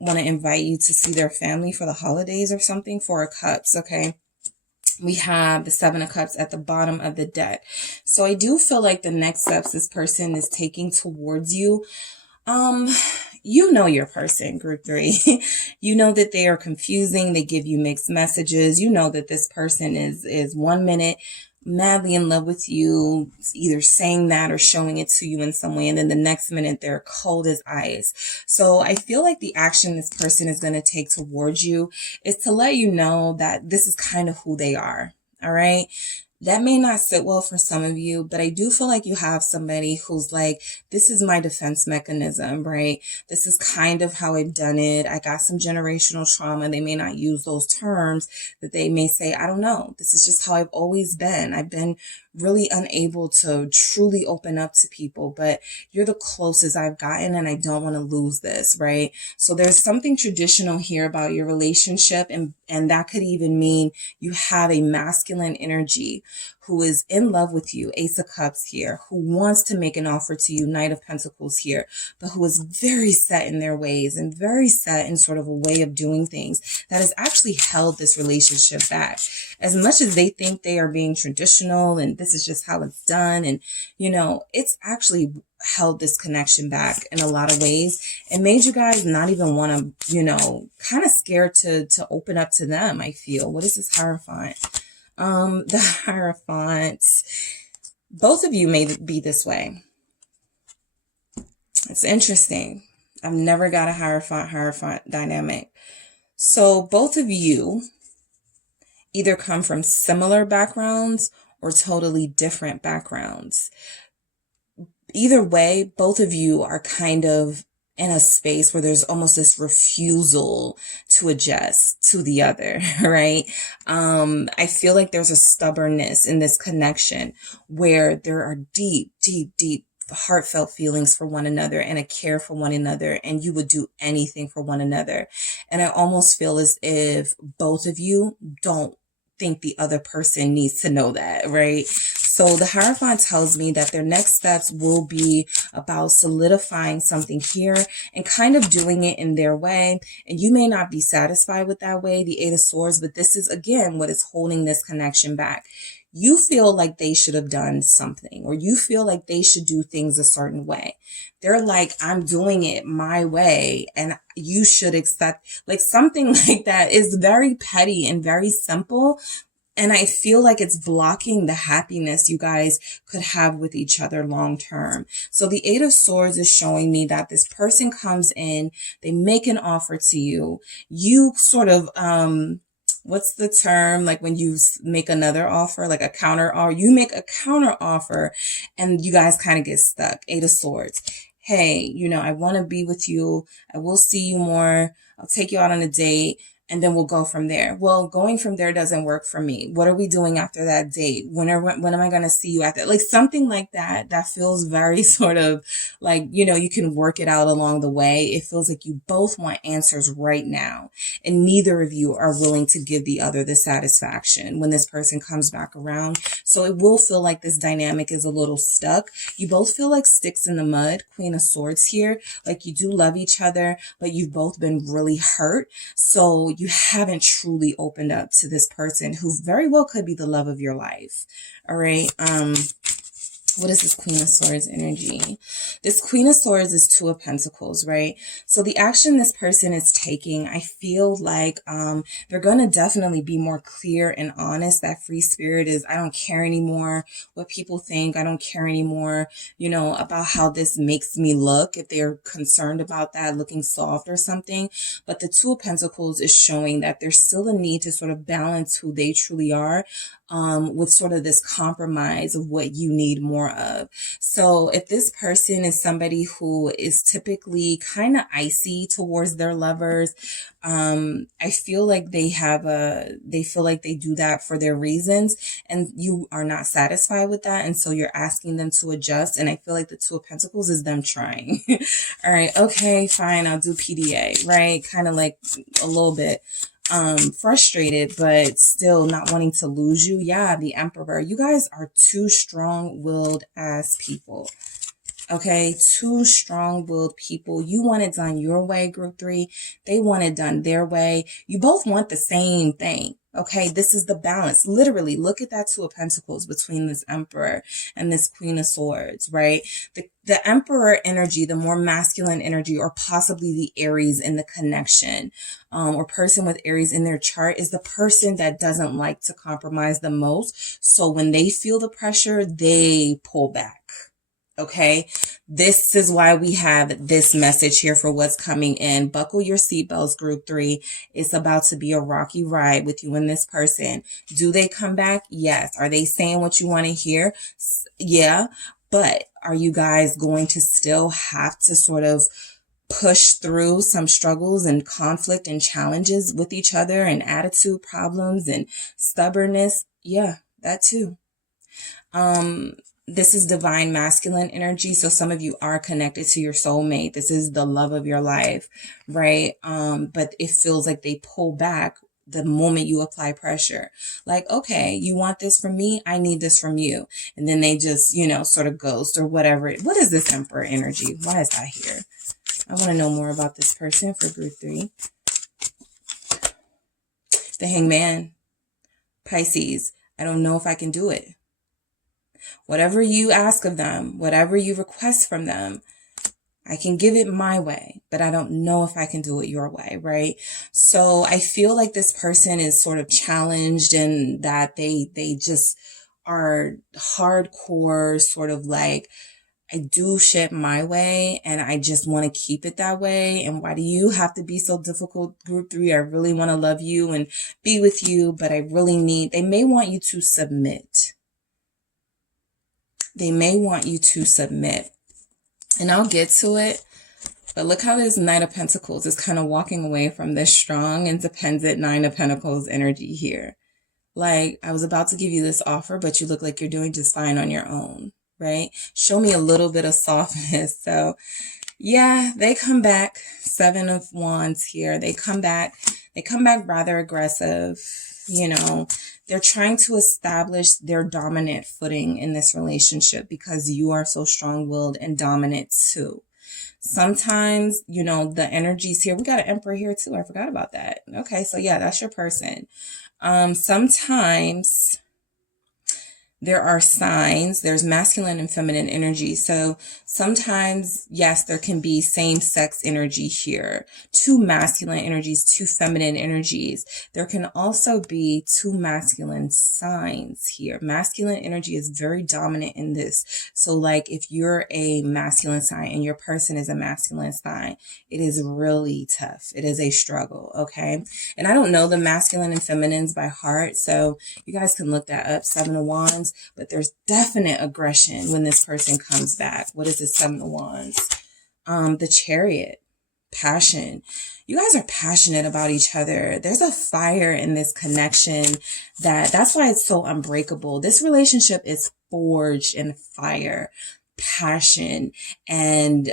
want to invite you to see their family for the holidays or something. 4 of Cups, okay? We have the 7 of Cups at the bottom of the deck. So I do feel like the next steps this person is taking towards you, you know your person, group 3. You know that they are confusing. They give you mixed messages. You know that this person is 1 minute madly in love with you, either saying that or showing it to you in some way, and then the next minute they're cold as ice. So I feel like the action this person is going to take towards you is to let you know that this is kind of who they are. All right. That may not sit well for some of you, but I do feel like you have somebody who's like, this is my defense mechanism, right? This is kind of how I've done it. I got some generational trauma. They may not use those terms, that they may say, I don't know. This is just how I've always been. I've been really unable to truly open up to people, but you're the closest I've gotten and I don't want to lose this, right? So there's something traditional here about your relationship, and that could even mean you have a masculine energy who is in love with you, Ace of Cups here, who wants to make an offer to you, Knight of Pentacles here, but who is very set in their ways and very set in sort of a way of doing things that has actually held this relationship back. As much as they think they are being traditional and this is just how it's done, and, you know, it's actually held this connection back in a lot of ways and made you guys not even want to, you know, kind of scared to open up to them, I feel. What is this Hierophant? The Hierophant, both of you may be this way. It's interesting. I've never got a Hierophant dynamic. So both of you either come from similar backgrounds or totally different backgrounds. Either way, both of you are kind of in a space where there's almost this refusal to adjust to the other, right? I feel like there's a stubbornness in this connection where there are deep, deep, deep heartfelt feelings for one another and a care for one another, and you would do anything for one another. And I almost feel as if both of you don't think the other person needs to know that, right? So the Hierophant tells me that their next steps will be about solidifying something here and kind of doing it in their way. And you may not be satisfied with that way, the Eight of Swords, but this is again what is holding this connection back. You feel like they should have done something, or you feel like they should do things a certain way. They're like, I'm doing it my way and you should accept, like something like that is very petty and very simple. And I feel like it's blocking the happiness you guys could have with each other long term. So the Eight of Swords is showing me that this person comes in, they make an offer to you. You sort of, what's the term? Like when you make another offer, like a counter, or you make a counter offer and you guys kind of get stuck. Eight of Swords. Hey, you know, I want to be with you. I will see you more. I'll take you out on a date. And then we'll go from there. Well, going from there doesn't work for me. What are we doing after that date? When am I going to see you after? Like something like that, that feels very sort of like, you know, you can work it out along the way. It feels like you both want answers right now. And neither of you are willing to give the other the satisfaction when this person comes back around. So it will feel like this dynamic is a little stuck. You both feel like sticks in the mud, Queen of Swords here. Like you do love each other, but you've both been really hurt. So you haven't truly opened up to this person who very well could be the love of your life. All right. What is this Queen of Swords energy? This Queen of Swords is Two of Pentacles, right? So the action this person is taking, I feel like they're going to definitely be more clear and honest. That free spirit is, I don't care anymore what people think. I don't care anymore, you know, about how this makes me look, if they're concerned about that, looking soft or something. But the Two of Pentacles is showing that there's still a need to sort of balance who they truly are with sort of this compromise of what you need more of. So if this person is somebody who is typically kind of icy towards their lovers, I feel like they feel like they do that for their reasons and you are not satisfied with that. And so you're asking them to adjust. And I feel like the Two of Pentacles is them trying. All right. Okay, fine. I'll do PDA, right? Kind of like a little bit frustrated, but still not wanting to lose you. Yeah, the Emperor. You guys are two strong-willed ass people. Okay, two strong-willed people. You want it done your way, group 3. They want it done their way. You both want the same thing. Okay, this is the balance. Literally, look at that Two of Pentacles between this Emperor and this Queen of Swords, right? The Emperor energy, the more masculine energy, or possibly the Aries in the connection, or person with Aries in their chart, is the person that doesn't like to compromise the most. So when they feel the pressure, they pull back. Okay, this is why we have this message here for what's coming in. Buckle your seatbelts, group 3. It's about to be a rocky ride with you and this person. Do they come back? Yes. Are they saying what you want to hear? Yeah. But are you guys going to still have to sort of push through some struggles and conflict and challenges with each other and attitude problems and stubbornness? Yeah, that too. This is divine masculine energy. So some of you are connected to your soulmate. This is the love of your life, right? But it feels like they pull back the moment you apply pressure. Like, okay, you want this from me? I need this from you. And then they just, sort of ghost or whatever. What is this Emperor energy? Why is that here? I want to know more about this person for group 3. The Hangman. Pisces. I don't know if I can do it. Whatever you ask of them, whatever you request from them, I can give it my way, but I don't know if I can do it your way, right? So I feel like this person is sort of challenged in that they just are hardcore, sort of like, I do shit my way and I just want to keep it that way. And why do you have to be so difficult, group 3? I really want to love you and be with you, but I really need, they may want you to submit. They may want you to submit. And I'll get to it. But look how this Knight of Pentacles is kind of walking away from this strong, independent Nine of Pentacles energy here. Like, I was about to give you this offer, but you look like you're doing just fine on your own, right? Show me a little bit of softness. So, yeah, they come back. 7 of Wands here. They come back. They come back rather aggressive. They're trying to establish their dominant footing in this relationship because you are so strong-willed and dominant too. Sometimes, the energies here, we got an Emperor here too. I forgot about that. Okay. So yeah, that's your person. Sometimes there are signs, there's masculine and feminine energy. So sometimes, yes, there can be same-sex energy here, 2 masculine energies, 2 feminine energies. There can also be 2 masculine signs here. Masculine energy is very dominant in this. So like if you're a masculine sign and your person is a masculine sign, it is really tough. It is a struggle, okay? And I don't know the masculine and feminines by heart, so you guys can look that up, 7 of Wands. But there's definite aggression when this person comes back. What is the 7 of Wands? The Chariot. Passion. You guys are passionate about each other. There's a fire in this connection that's why it's so unbreakable. This relationship is forged in fire, passion, and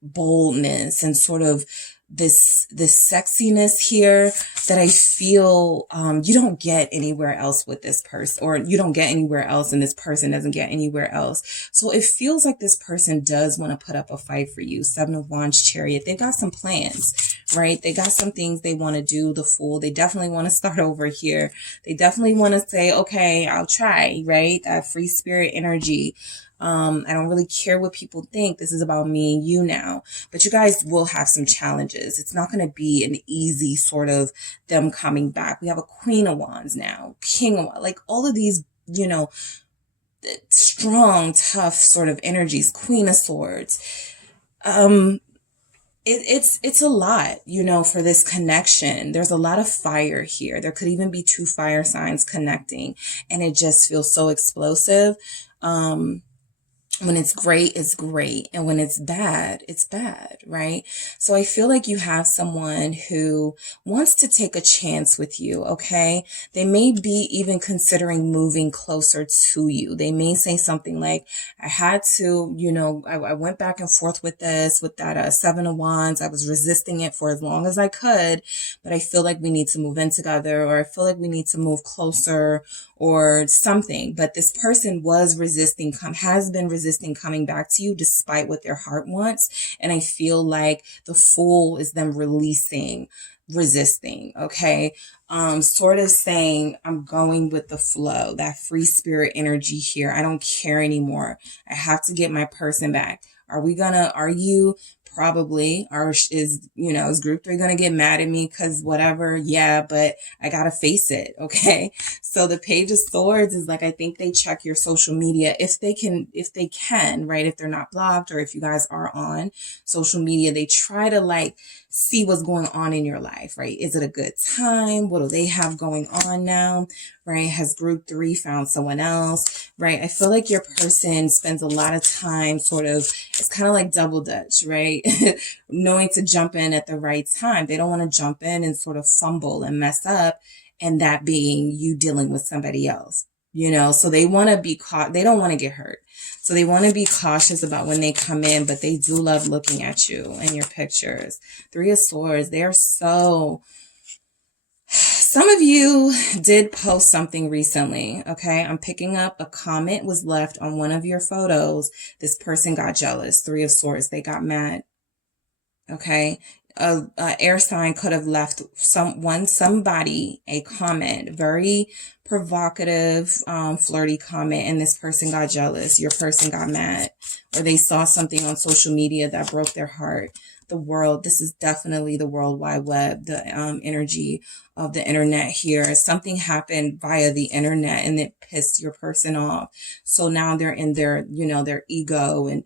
boldness, and sort of this sexiness here that I feel you don't get anywhere else with this person, or you don't get anywhere else and this person doesn't get anywhere else. So it feels like this person does want to put up a fight for you. 7 of Wands, Chariot. They've got some plans, right? They got some things they want to do. The Fool. They definitely want to start over here. They definitely want to say, okay, I'll try, right? That free spirit energy. I don't really care what people think. This is about me and you now. But you guys will have some challenges. It's not going to be an easy sort of them coming back. We have a Queen of Wands now, King of Wands, like all of these, strong, tough sort of energies, Queen of Swords. It's a lot, for this connection. There's a lot of fire here. There could even be 2 fire signs connecting, and it just feels so explosive. When it's great, it's great. And when it's bad, right? So I feel like you have someone who wants to take a chance with you, okay? They may be even considering moving closer to you. They may say something like, I had to, I went back and forth with that 7 of Wands. I was resisting it for as long as I could, but I feel like we need to move in together, or I feel like we need to move closer, or something. But this person has been resisting coming back to you despite what their heart wants. And I feel like the Fool is them resisting, okay? Sort of saying, I'm going with the flow, that free spirit energy here. I don't care anymore. I have to get my person back. Are you probably is, you know, is group 3 going to get mad at me because whatever? Yeah, but I got to face it. Okay. So the Page of Swords is like, I think they check your social media if they can, right? If they're not blocked, or if you guys are on social media, they try to like see what's going on in your life, right? Is it a good time? What do they have going on now? Right? Has group 3 found someone else? Right? I feel like your person spends a lot of time sort of, it's kind of like double dutch, right? Knowing to jump in at the right time. They don't want to jump in and sort of fumble and mess up, and that being you dealing with somebody else, you know? So they want to be caught. They don't want to get hurt. So they want to be cautious about when they come in, but they do love looking at you and your pictures. 3 of Swords, they are so... Some of you did post something recently, okay? I'm picking up a comment was left on one of your photos. This person got jealous. 3 of Swords, they got mad, okay? A air sign could have left somebody a comment, very provocative, flirty comment, and this person got jealous. Your person got mad, or they saw something on social media that broke their heart. The world, this is definitely the World Wide Web, the energy of the internet here. Something happened via the internet and it pissed your person off. So now they're in their, you know, their ego, and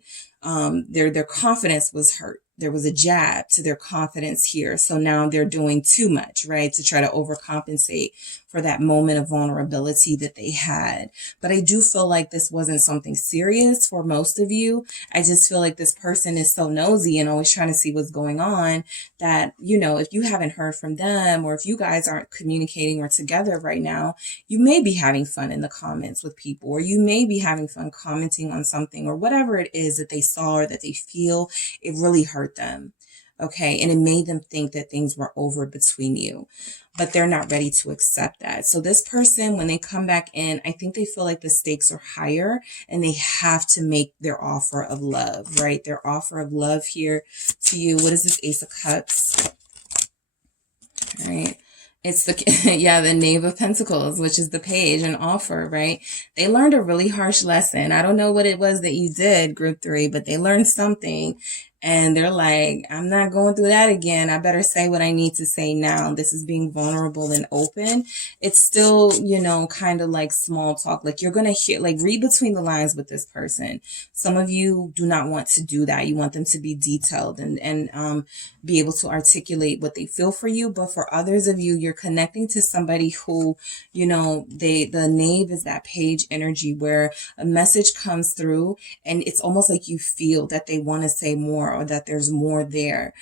their confidence was hurt. There was a jab to their confidence here. So now they're doing too much, right? To try to overcompensate for that moment of vulnerability that they had. But I do feel like this wasn't something serious for most of you. I just feel like this person is so nosy and always trying to see what's going on that, you know, if you haven't heard from them, or if you guys aren't communicating or together right now, you may be having fun in the comments with people, or you may be having fun commenting on something, or whatever it is that they saw or that they feel, it really hurt them. Okay. And it made them think that things were over between you, but they're not ready to accept that. So this person, when they come back in, I think they feel like the stakes are higher and they have to make their offer of love, right? Their offer of love here to you. What is this Ace of Cups? All right. It's the, yeah, the Knave of Pentacles, which is the Page, an offer, right? They learned a really harsh lesson. I don't know what it was that you did, group 3, but they learned something. And they're like, I'm not going through that again. I better say what I need to say now. This is being vulnerable and open. It's still, you know, kind of like small talk. Like you're going to hear, like read between the lines with this person. Some of you do not want to do that. You want them to be detailed and be able to articulate what they feel for you. But for others of you, you're connecting to somebody who, you know, the Knave is that Page energy where a message comes through and it's almost like you feel that they want to say more, or that there's more there,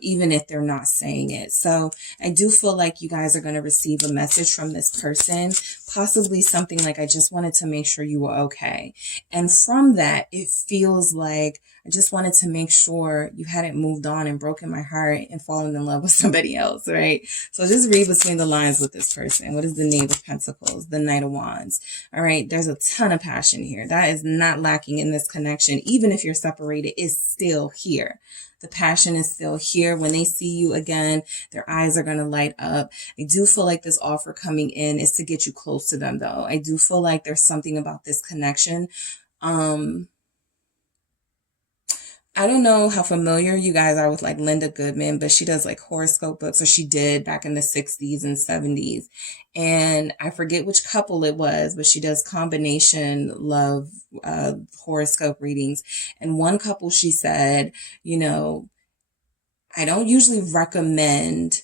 even if they're not saying it. So I do feel like you guys are going to receive a message from this person, possibly something like, I just wanted to make sure you were okay. And from that, it feels like, I just wanted to make sure you hadn't moved on and broken my heart and fallen in love with somebody else, right? So just read between the lines with this person. What is the Knave of Pentacles? The Knight of Wands. All right. There's a ton of passion here. That is not lacking in this connection. Even if you're separated, it's still here. The passion is still here. When they see you again, their eyes are going to light up. I do feel like this offer coming in is to get you close to them, though. I do feel like there's something about this connection. I don't know how familiar you guys are with like Linda Goodman, but she does like horoscope books, or she did back in the 60s and 70s. And I forget which couple it was, but she does combination love horoscope readings. And one couple, she said, you know, I don't usually recommend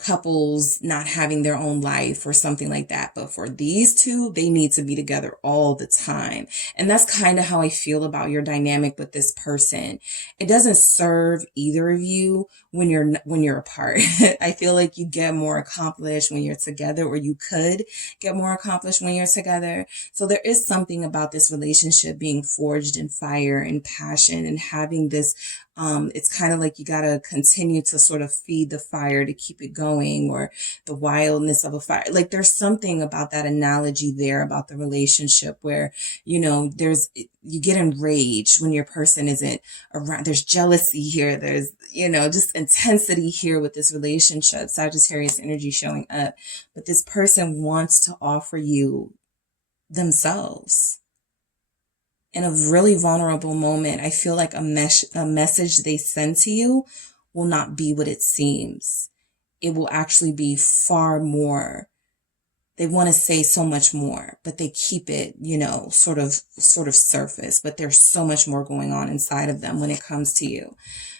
couples not having their own life or something like that. But for these two, they need to be together all the time. And that's kind of how I feel about your dynamic with this person. It doesn't serve either of you when you're apart. I feel like you get more accomplished when you're together, or you could get more accomplished when you're together. So there is something about this relationship being forged in fire and passion and having this it's kind of like you got to continue to sort of feed the fire to keep it going, or the wildness of a fire. Like there's something about that analogy there about the relationship where, you know, you get enraged when your person isn't around. There's jealousy here. There's, you know, just intensity here with this relationship. Sagittarius energy showing up. But this person wants to offer you themselves. in a really vulnerable moment, I feel like a message they send to you will not be what it seems. It will actually be far more. They want to say so much more, but they keep it, you know, sort of surface, but there's so much more going on inside of them when it comes to you.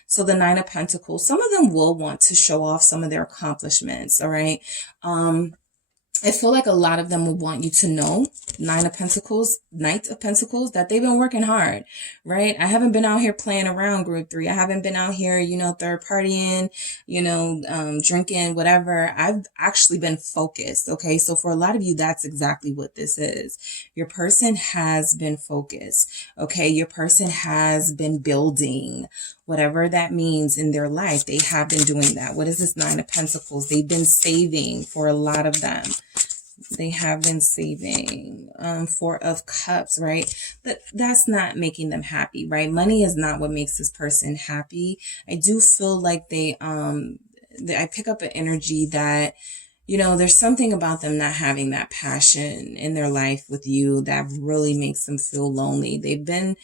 So the Nine of Pentacles, some of them will want to show off some of their accomplishments. All right. I feel like a lot of them will want you to know, Knight of Pentacles, that they've been working hard, right? I haven't been out here playing around, group 3. I haven't been out here, you know, third partying, you know, drinking, whatever. I've actually been focused, okay? So for a lot of you, that's exactly what this is. Your person has been focused, okay? Your person has been building, whatever that means in their life. They have been doing that. What is this Nine of Pentacles? They've been saving for a lot of them. They have been saving. Four of Cups, right? But that's not making them happy, right? Money is not what makes this person happy. I do feel like I pick up an energy that, you know, there's something about them not having that passion in their life with you that really makes them feel lonely. They've been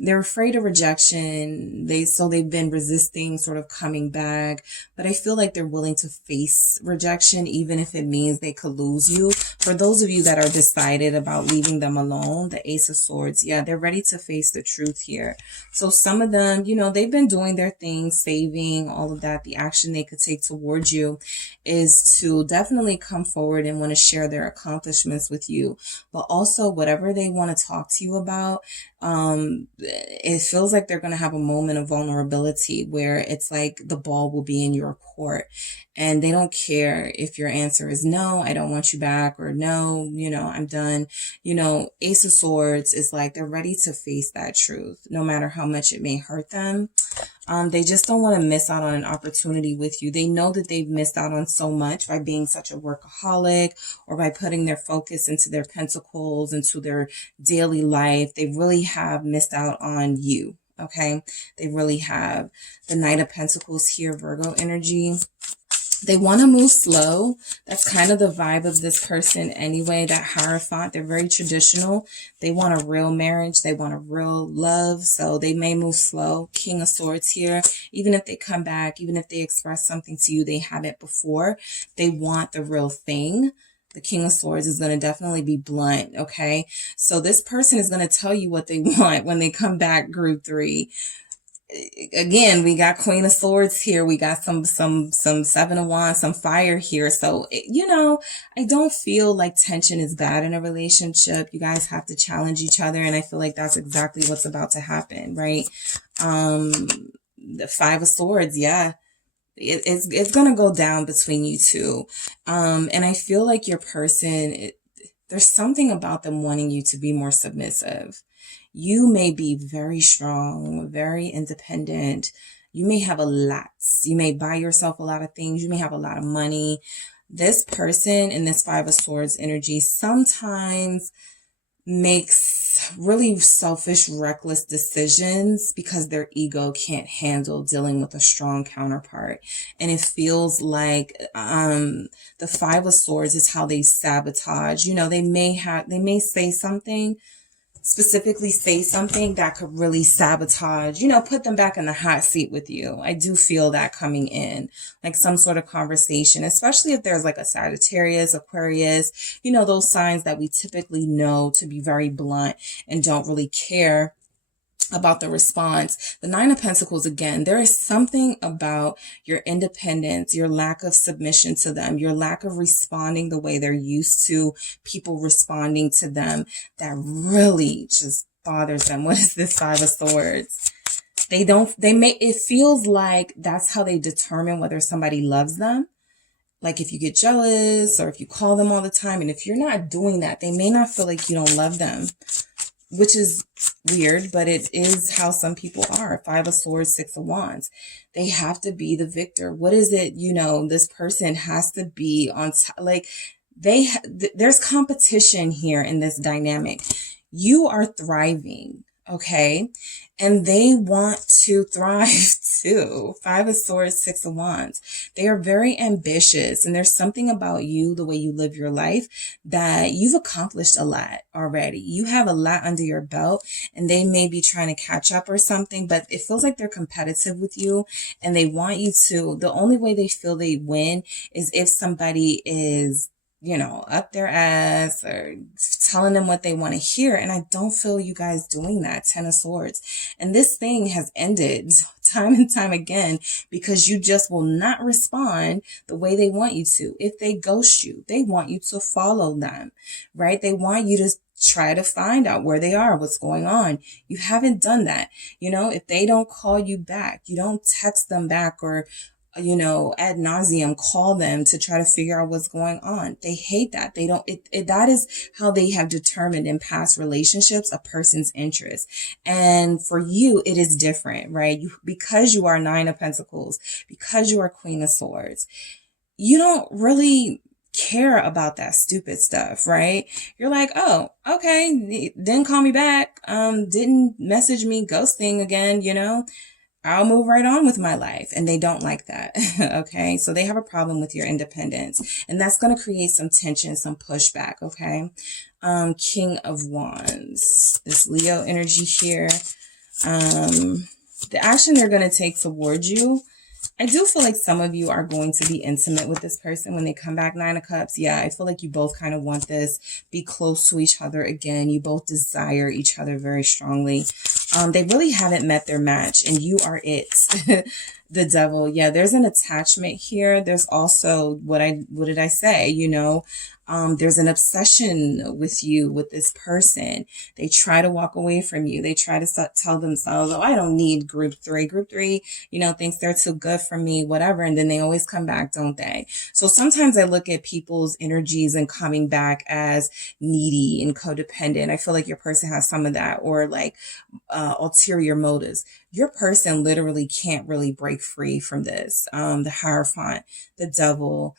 they're afraid of rejection. They've been resisting sort of coming back, but I feel like they're willing to face rejection, even if it means they could lose you. For those of you that are decided about leaving them alone, the Ace of Swords, yeah, they're ready to face the truth here. So some of them, you know, they've been doing their thing, saving, all of that. The action they could take towards you is to definitely come forward and want to share their accomplishments with you, but also whatever they want to talk to you about, it feels like they're going to have a moment of vulnerability where it's like the ball will be in your court and they don't care if your answer is no, I don't want you back, or no, you know, I'm done. You know, Ace of Swords is like they're ready to face that truth, no matter how much it may hurt them. They just don't want to miss out on an opportunity with you. They know that they've missed out on so much by being such a workaholic or by putting their focus into their pentacles, into their daily life. They really have missed out on you. Okay. They really have. The Knight of Pentacles here, Virgo energy. They want to move slow. That's kind of the vibe of this person anyway, that Hierophant. They're very traditional. They want a real marriage. They want a real love. So they may move slow. King of Swords here. Even if they come back, even if they express something to you they haven't before, they want the real thing. The King of Swords is going to definitely be blunt, okay? So this person is going to tell you what they want when they come back, group 3. Again, we got Queen of Swords here. We got some Seven of Wands, some fire here. So, you know, I don't feel like tension is bad in a relationship. You guys have to challenge each other. And I feel like that's exactly what's about to happen, right? The Five of Swords, yeah. It's going to go down between you two. And I feel like your person, there's something about them wanting you to be more submissive. You may be very strong, very independent. You may have a lot. You may buy yourself a lot of things. You may have a lot of money. This person in this Five of Swords energy sometimes makes really selfish, reckless decisions because their ego can't handle dealing with a strong counterpart. And it feels like the Five of Swords is how they sabotage. You know, they may say something, specifically say something that could really sabotage, you know, put them back in the hot seat with you. I do feel that coming in, like some sort of conversation, especially if there's like a Sagittarius, Aquarius, you know, those signs that we typically know to be very blunt and don't really care about the response. The Nine of Pentacles, again, there is something about your independence, your lack of submission to them, your lack of responding the way they're used to people responding to them that really just bothers them. What is this Five of Swords? It feels like that's how they determine whether somebody loves them. Like if you get jealous or if you call them all the time, and if you're not doing that, they may not feel like you don't love them, which is weird, but it is how some people are. Five of Swords, Six of Wands. They have to be the victor. What is it? You know, this person has to be on like there's competition here in this dynamic. You are thriving. okay? And they want to thrive too. Five of Swords, Six of Wands. They are very ambitious, and there's something about you, the way you live your life, that you've accomplished a lot already. You have a lot under your belt, and they may be trying to catch up or something, but it feels like they're competitive with you, and they want you to, the only way they feel they win is if somebody is, you know, up their ass or telling them what they want to hear. And I don't feel you guys doing that. Ten of Swords. And this thing has ended time and time again because you just will not respond the way they want you to. If they ghost you, they want you to follow them, right? They want you to try to find out where they are, what's going on. You haven't done that. You know, if they don't call you back, you don't text them back or, you know, ad nauseum, call them to try to figure out what's going on. They hate that. They don't, that is how they have determined in past relationships a person's interest. And for you, it is different, right? Because you are Nine of Pentacles, because you are Queen of Swords, you don't really care about that stupid stuff, right? You're like, oh, okay, didn't call me back, didn't message me, ghosting again, you know? I'll move right on with my life. And they don't like that. Okay. So they have a problem with your independence, and that's going to create some tension, some pushback. Okay. King of Wands, this Leo energy here. The action they're going to take towards you, I do feel like some of you are going to be intimate with this person when they come back. Nine of Cups. Yeah, I feel like you both kind of want this. Be close to each other again. You both desire each other very strongly. They really haven't met their match, and you are it. The Devil. Yeah, there's an attachment here. There's also what did I say? You know, there's an obsession with you, with this person. They try to walk away from you. They try to tell themselves, oh, I don't need group three. Group three, you know, thinks they're too good for me, whatever. And then they always come back, don't they? So sometimes I look at people's energies and coming back as needy and codependent. I feel like your person has some of that, or like ulterior motives. Your person literally can't really break free from this. The Hierophant, the Devil,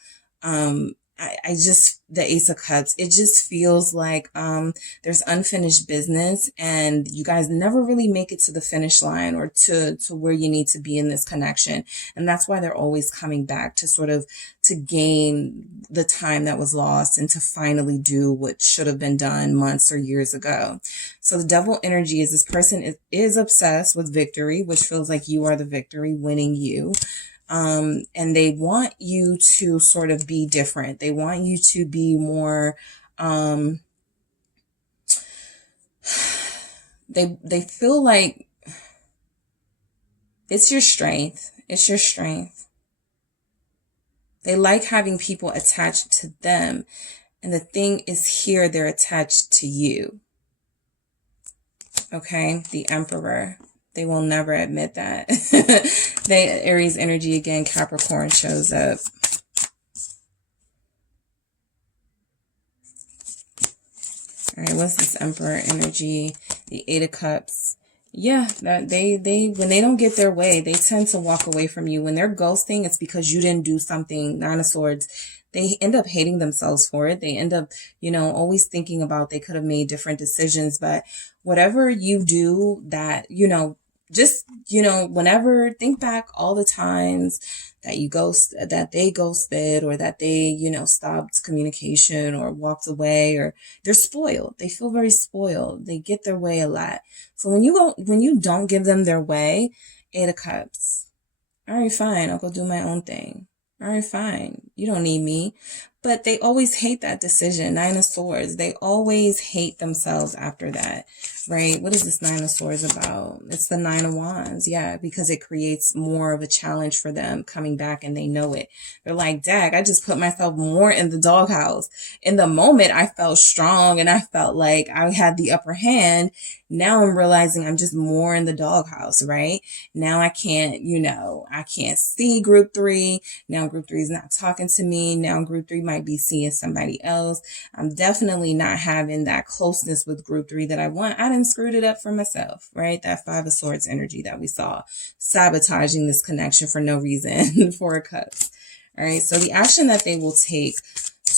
I just, the Ace of Cups, it just feels like there's unfinished business, and you guys never really make it to the finish line or to where you need to be in this connection. And that's why they're always coming back to sort of to gain the time that was lost and to finally do what should have been done months or years ago. So the Devil energy is this person is obsessed with victory, which feels like you are the victory, winning you. And they want you to sort of be different. They want you to be more, they feel like it's your strength. It's your strength. They like having people attached to them. And the thing is here, they're attached to you. Okay. The Emperor. They will never admit that. Aries energy again, Capricorn shows up. All right, what's this Emperor energy? The Eight of Cups. Yeah, that they when they don't get their way, they tend to walk away from you. When they're ghosting, it's because you didn't do something. Nine of Swords. They end up hating themselves for it. They end up, you know, always thinking about they could have made different decisions. But whatever you do that, you know, just, you know, whenever, think back all the times that that they ghosted, or that they, you know, stopped communication or walked away, or they're spoiled. They feel very spoiled. They get their way a lot. So when you don't give them their way, Eight of Cups. All right, fine. I'll go do my own thing. All right, fine. You don't need me. But they always hate that decision. Nine of Swords. They always hate themselves after that, right? What is this Nine of Swords about? It's the Nine of Wands. Yeah, because it creates more of a challenge for them coming back, and they know it. They're like, dag, I just put myself more in the doghouse. In the moment, I felt strong and I felt like I had the upper hand. Now I'm realizing I'm just more in the doghouse, right? Now I can't, you know, I can't see group three. Now group three is not talking to me. Now group three might be seeing somebody else. I'm definitely not having that closeness with group three that I want. I done screwed it up for myself, right? That Five of Swords energy that we saw, sabotaging this connection for no reason. Four of Cups. All right. So the action that they will take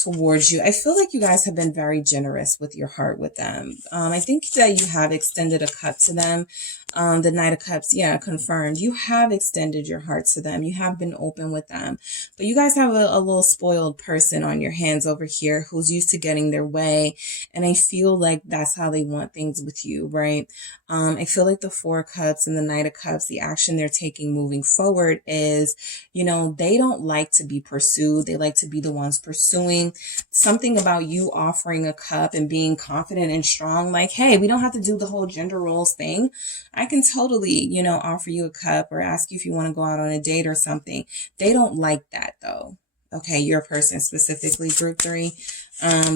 towards you. I feel like you guys have been very generous with your heart with them. I think that you have extended a cup to them. The Knight of Cups, yeah, confirmed. You have extended your heart to them. You have been open with them. But you guys have a little spoiled person on your hands over here who's used to getting their way. And I feel like that's how they want things with you, right? I feel like the Four of Cups and the Knight of Cups, the action they're taking moving forward is, you know, they don't like to be pursued. They like to be the ones pursuing. Something about you offering a cup and being confident and strong, like, hey, we don't have to do the whole gender roles thing. I can totally, you know, offer you a cup or ask you if you want to go out on a date or something. They don't like that though. Okay, your person specifically, group 3.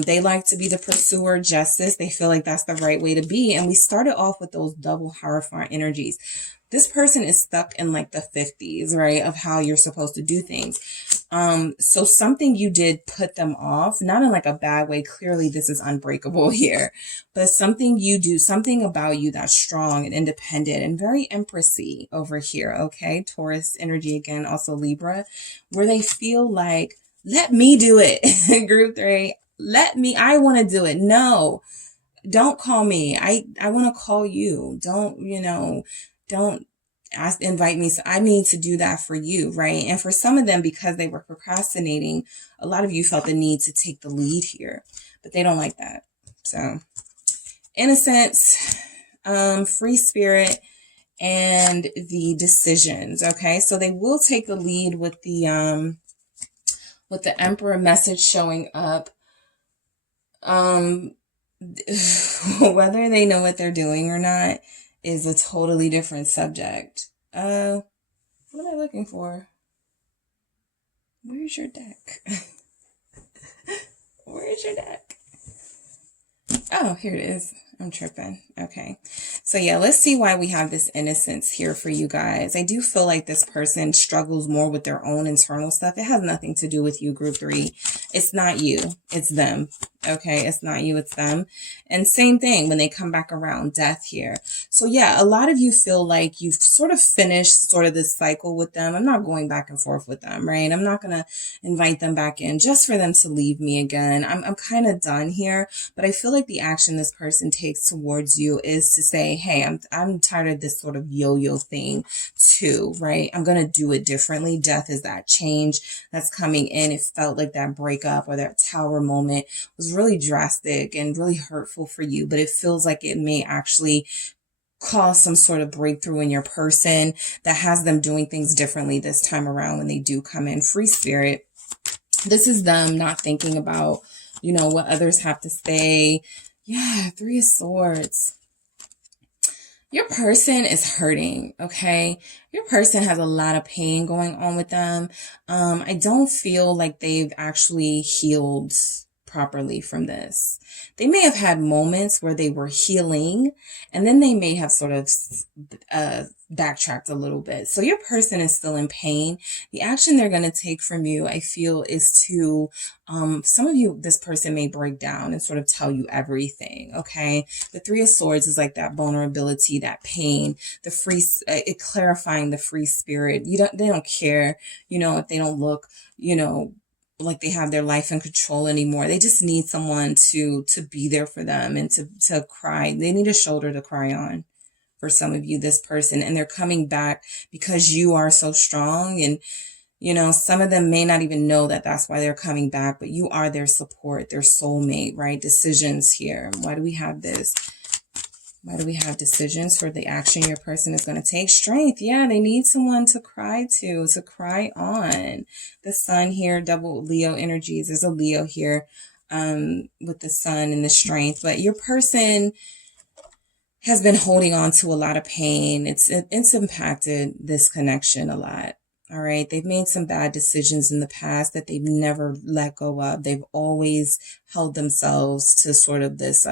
They like to be the pursuer, justice. They feel like that's the right way to be. And we started off with those double Hierophant energies. This person is stuck in like the 50s, right, of how you're supposed to do things. So something you did put them off, not in like a bad way. Clearly this is unbreakable here, but something you do, something about you that's strong and independent and very empressy over here. Okay. Taurus energy again, also Libra, where they feel like, let me do it. Group 3, I want to do it. No, don't call me. I want to call you. Don't, you know, don't invite me. So I need to do that for you, right? And for some of them, because they were procrastinating, a lot of you felt the need to take the lead here, but they don't like that. So innocence, free spirit, and the decisions. Okay. So they will take the lead with the Emperor message showing up. Whether they know what they're doing or not is a totally different subject. What am I looking for? Where's your deck? Where's your deck? Oh, here it is. I'm tripping. Okay. So yeah, let's see why we have this innocence here for you guys. I do feel like this person struggles more with their own internal stuff. It has nothing to do with you, group 3. It's not you. It's them. Okay. It's not you. It's them. And same thing when they come back around, death here. So yeah, a lot of you feel like you've sort of finished sort of this cycle with them. I'm not going back and forth with them, right? I'm not going to invite them back in just for them to leave me again. I'm kind of done here, but I feel like the action this person takes towards you is to say, hey, I'm tired of this sort of yo-yo thing too, right? I'm going to do it differently. Death is that change that's coming in. It felt like that breakup or that tower moment was really drastic and really hurtful for you, but it feels like it may actually cause some sort of breakthrough in your person that has them doing things differently this time around when they do come in. Free spirit. This is them not thinking about, you know, what others have to say. Yeah, 3 of Swords. Your person is hurting, okay? Your person has a lot of pain going on with them. I don't feel like they've actually healed properly from this. They may have had moments where they were healing, and then they may have sort of backtracked a little bit. So your person is still in pain. The action they're going to take from you, I feel, is to, some of you, this person may break down and sort of tell you everything. Okay. The 3 of Swords is like that vulnerability, that pain, the free, it clarifying the free spirit. They don't care, you know, if they don't look, you know, like they have their life in control anymore. They just need someone to be there for them and to cry. They need a shoulder to cry on. For some of you, this person, and they're coming back because you are so strong. And, you know, some of them may not even know that that's why they're coming back, but you are their support, their soulmate, right? Decisions here. Why do we have this? Why do we have decisions for the action your person is going to take? Strength. Yeah, they need someone to cry to cry on. The Sun here, double Leo energies. There's a Leo here with the Sun and the strength. But your person has been holding on to a lot of pain. It's impacted this connection a lot. All right. They've made some bad decisions in the past that they've never let go of. They've always held themselves to sort of this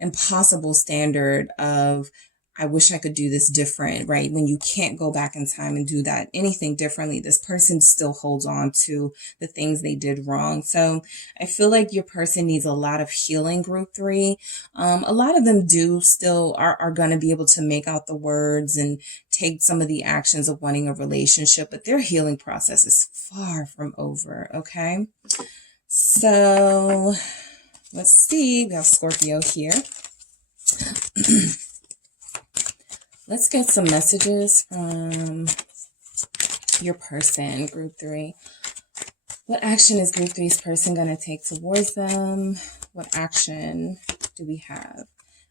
impossible standard of, I wish I could do this different, right? When you can't go back in time and do that, anything differently, this person still holds on to the things they did wrong. So I feel like your person needs a lot of healing, group 3. A lot of them do still are going to be able to make out the words and take some of the actions of wanting a relationship, but their healing process is far from over. Okay. So let's see. We have Scorpio here. Let's get some messages from your person, group 3. What action is group 3's person going to take towards them? What action do we have?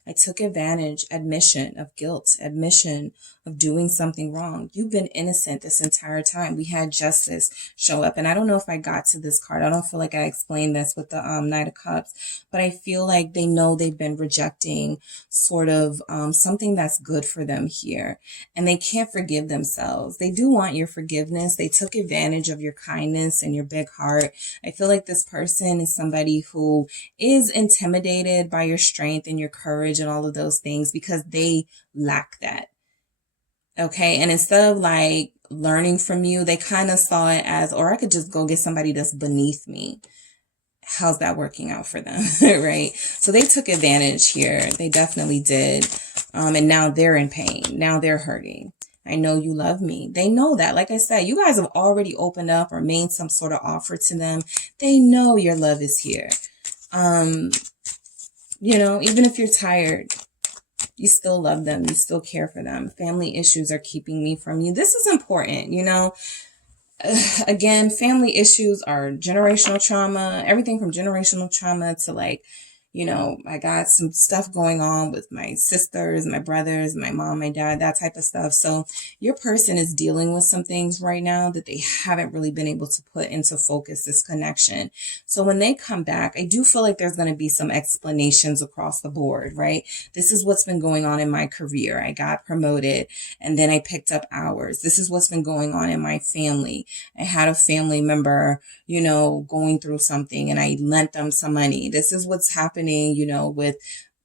I took advantage, admission of guilt, admission of doing something wrong. You've been innocent this entire time. We had justice show up. And I don't know if I got to this card. I don't feel like I explained this with the Knight of Cups, but I feel like they know they've been rejecting sort of something that's good for them here. And they can't forgive themselves. They do want your forgiveness. They took advantage of your kindness and your big heart. I feel like this person is somebody who is intimidated by your strength and your courage and all of those things because they lack that. Okay. And instead of like learning from you, they kind of saw it as, or I could just go get somebody that's beneath me. How's that working out for them? Right. So they took advantage here. They definitely did. And now they're in pain. Now they're hurting. I know you love me. They know that. Like I said, you guys have already opened up or made some sort of offer to them. They know your love is here. You know, even if you're tired, you still love them. You still care for them. Family issues are keeping me from you. This is important, you know. Again, family issues are generational trauma, everything from generational trauma to like, you know, I got some stuff going on with my sisters, my brothers, my mom, my dad, that type of stuff. So your person is dealing with some things right now that they haven't really been able to put into focus, this connection. So when they come back, I do feel like there's going to be some explanations across the board, right? This is what's been going on in my career. I got promoted and then I picked up hours. This is what's been going on in my family. I had a family member, you know, going through something and I lent them some money. This is what's happening, you know, with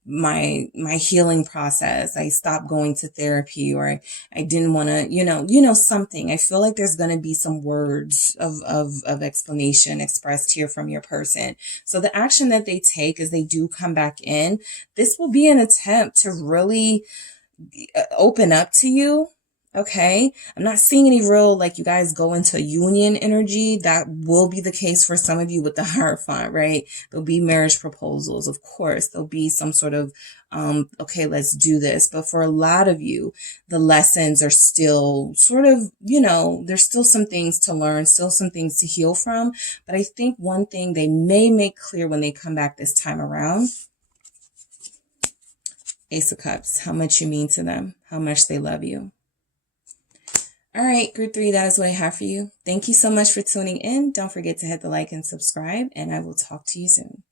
my healing process. I stopped going to therapy, or I didn't want to, you know, something. I feel like there's going to be some words of explanation expressed here from your person. So the action that they take is they do come back in. This will be an attempt to really open up to you. Okay. I'm not seeing any real, like you guys go into union energy. That will be the case for some of you with the Hierophant, right? There'll be marriage proposals. Of course, there'll be some sort of, okay, let's do this. But for a lot of you, the lessons are still sort of, you know, there's still some things to learn, still some things to heal from. But I think one thing they may make clear when they come back this time around, Ace of Cups, how much you mean to them, how much they love you. All right, group 3, that is what I have for you. Thank you so much for tuning in. Don't forget to hit the like and subscribe, and I will talk to you soon.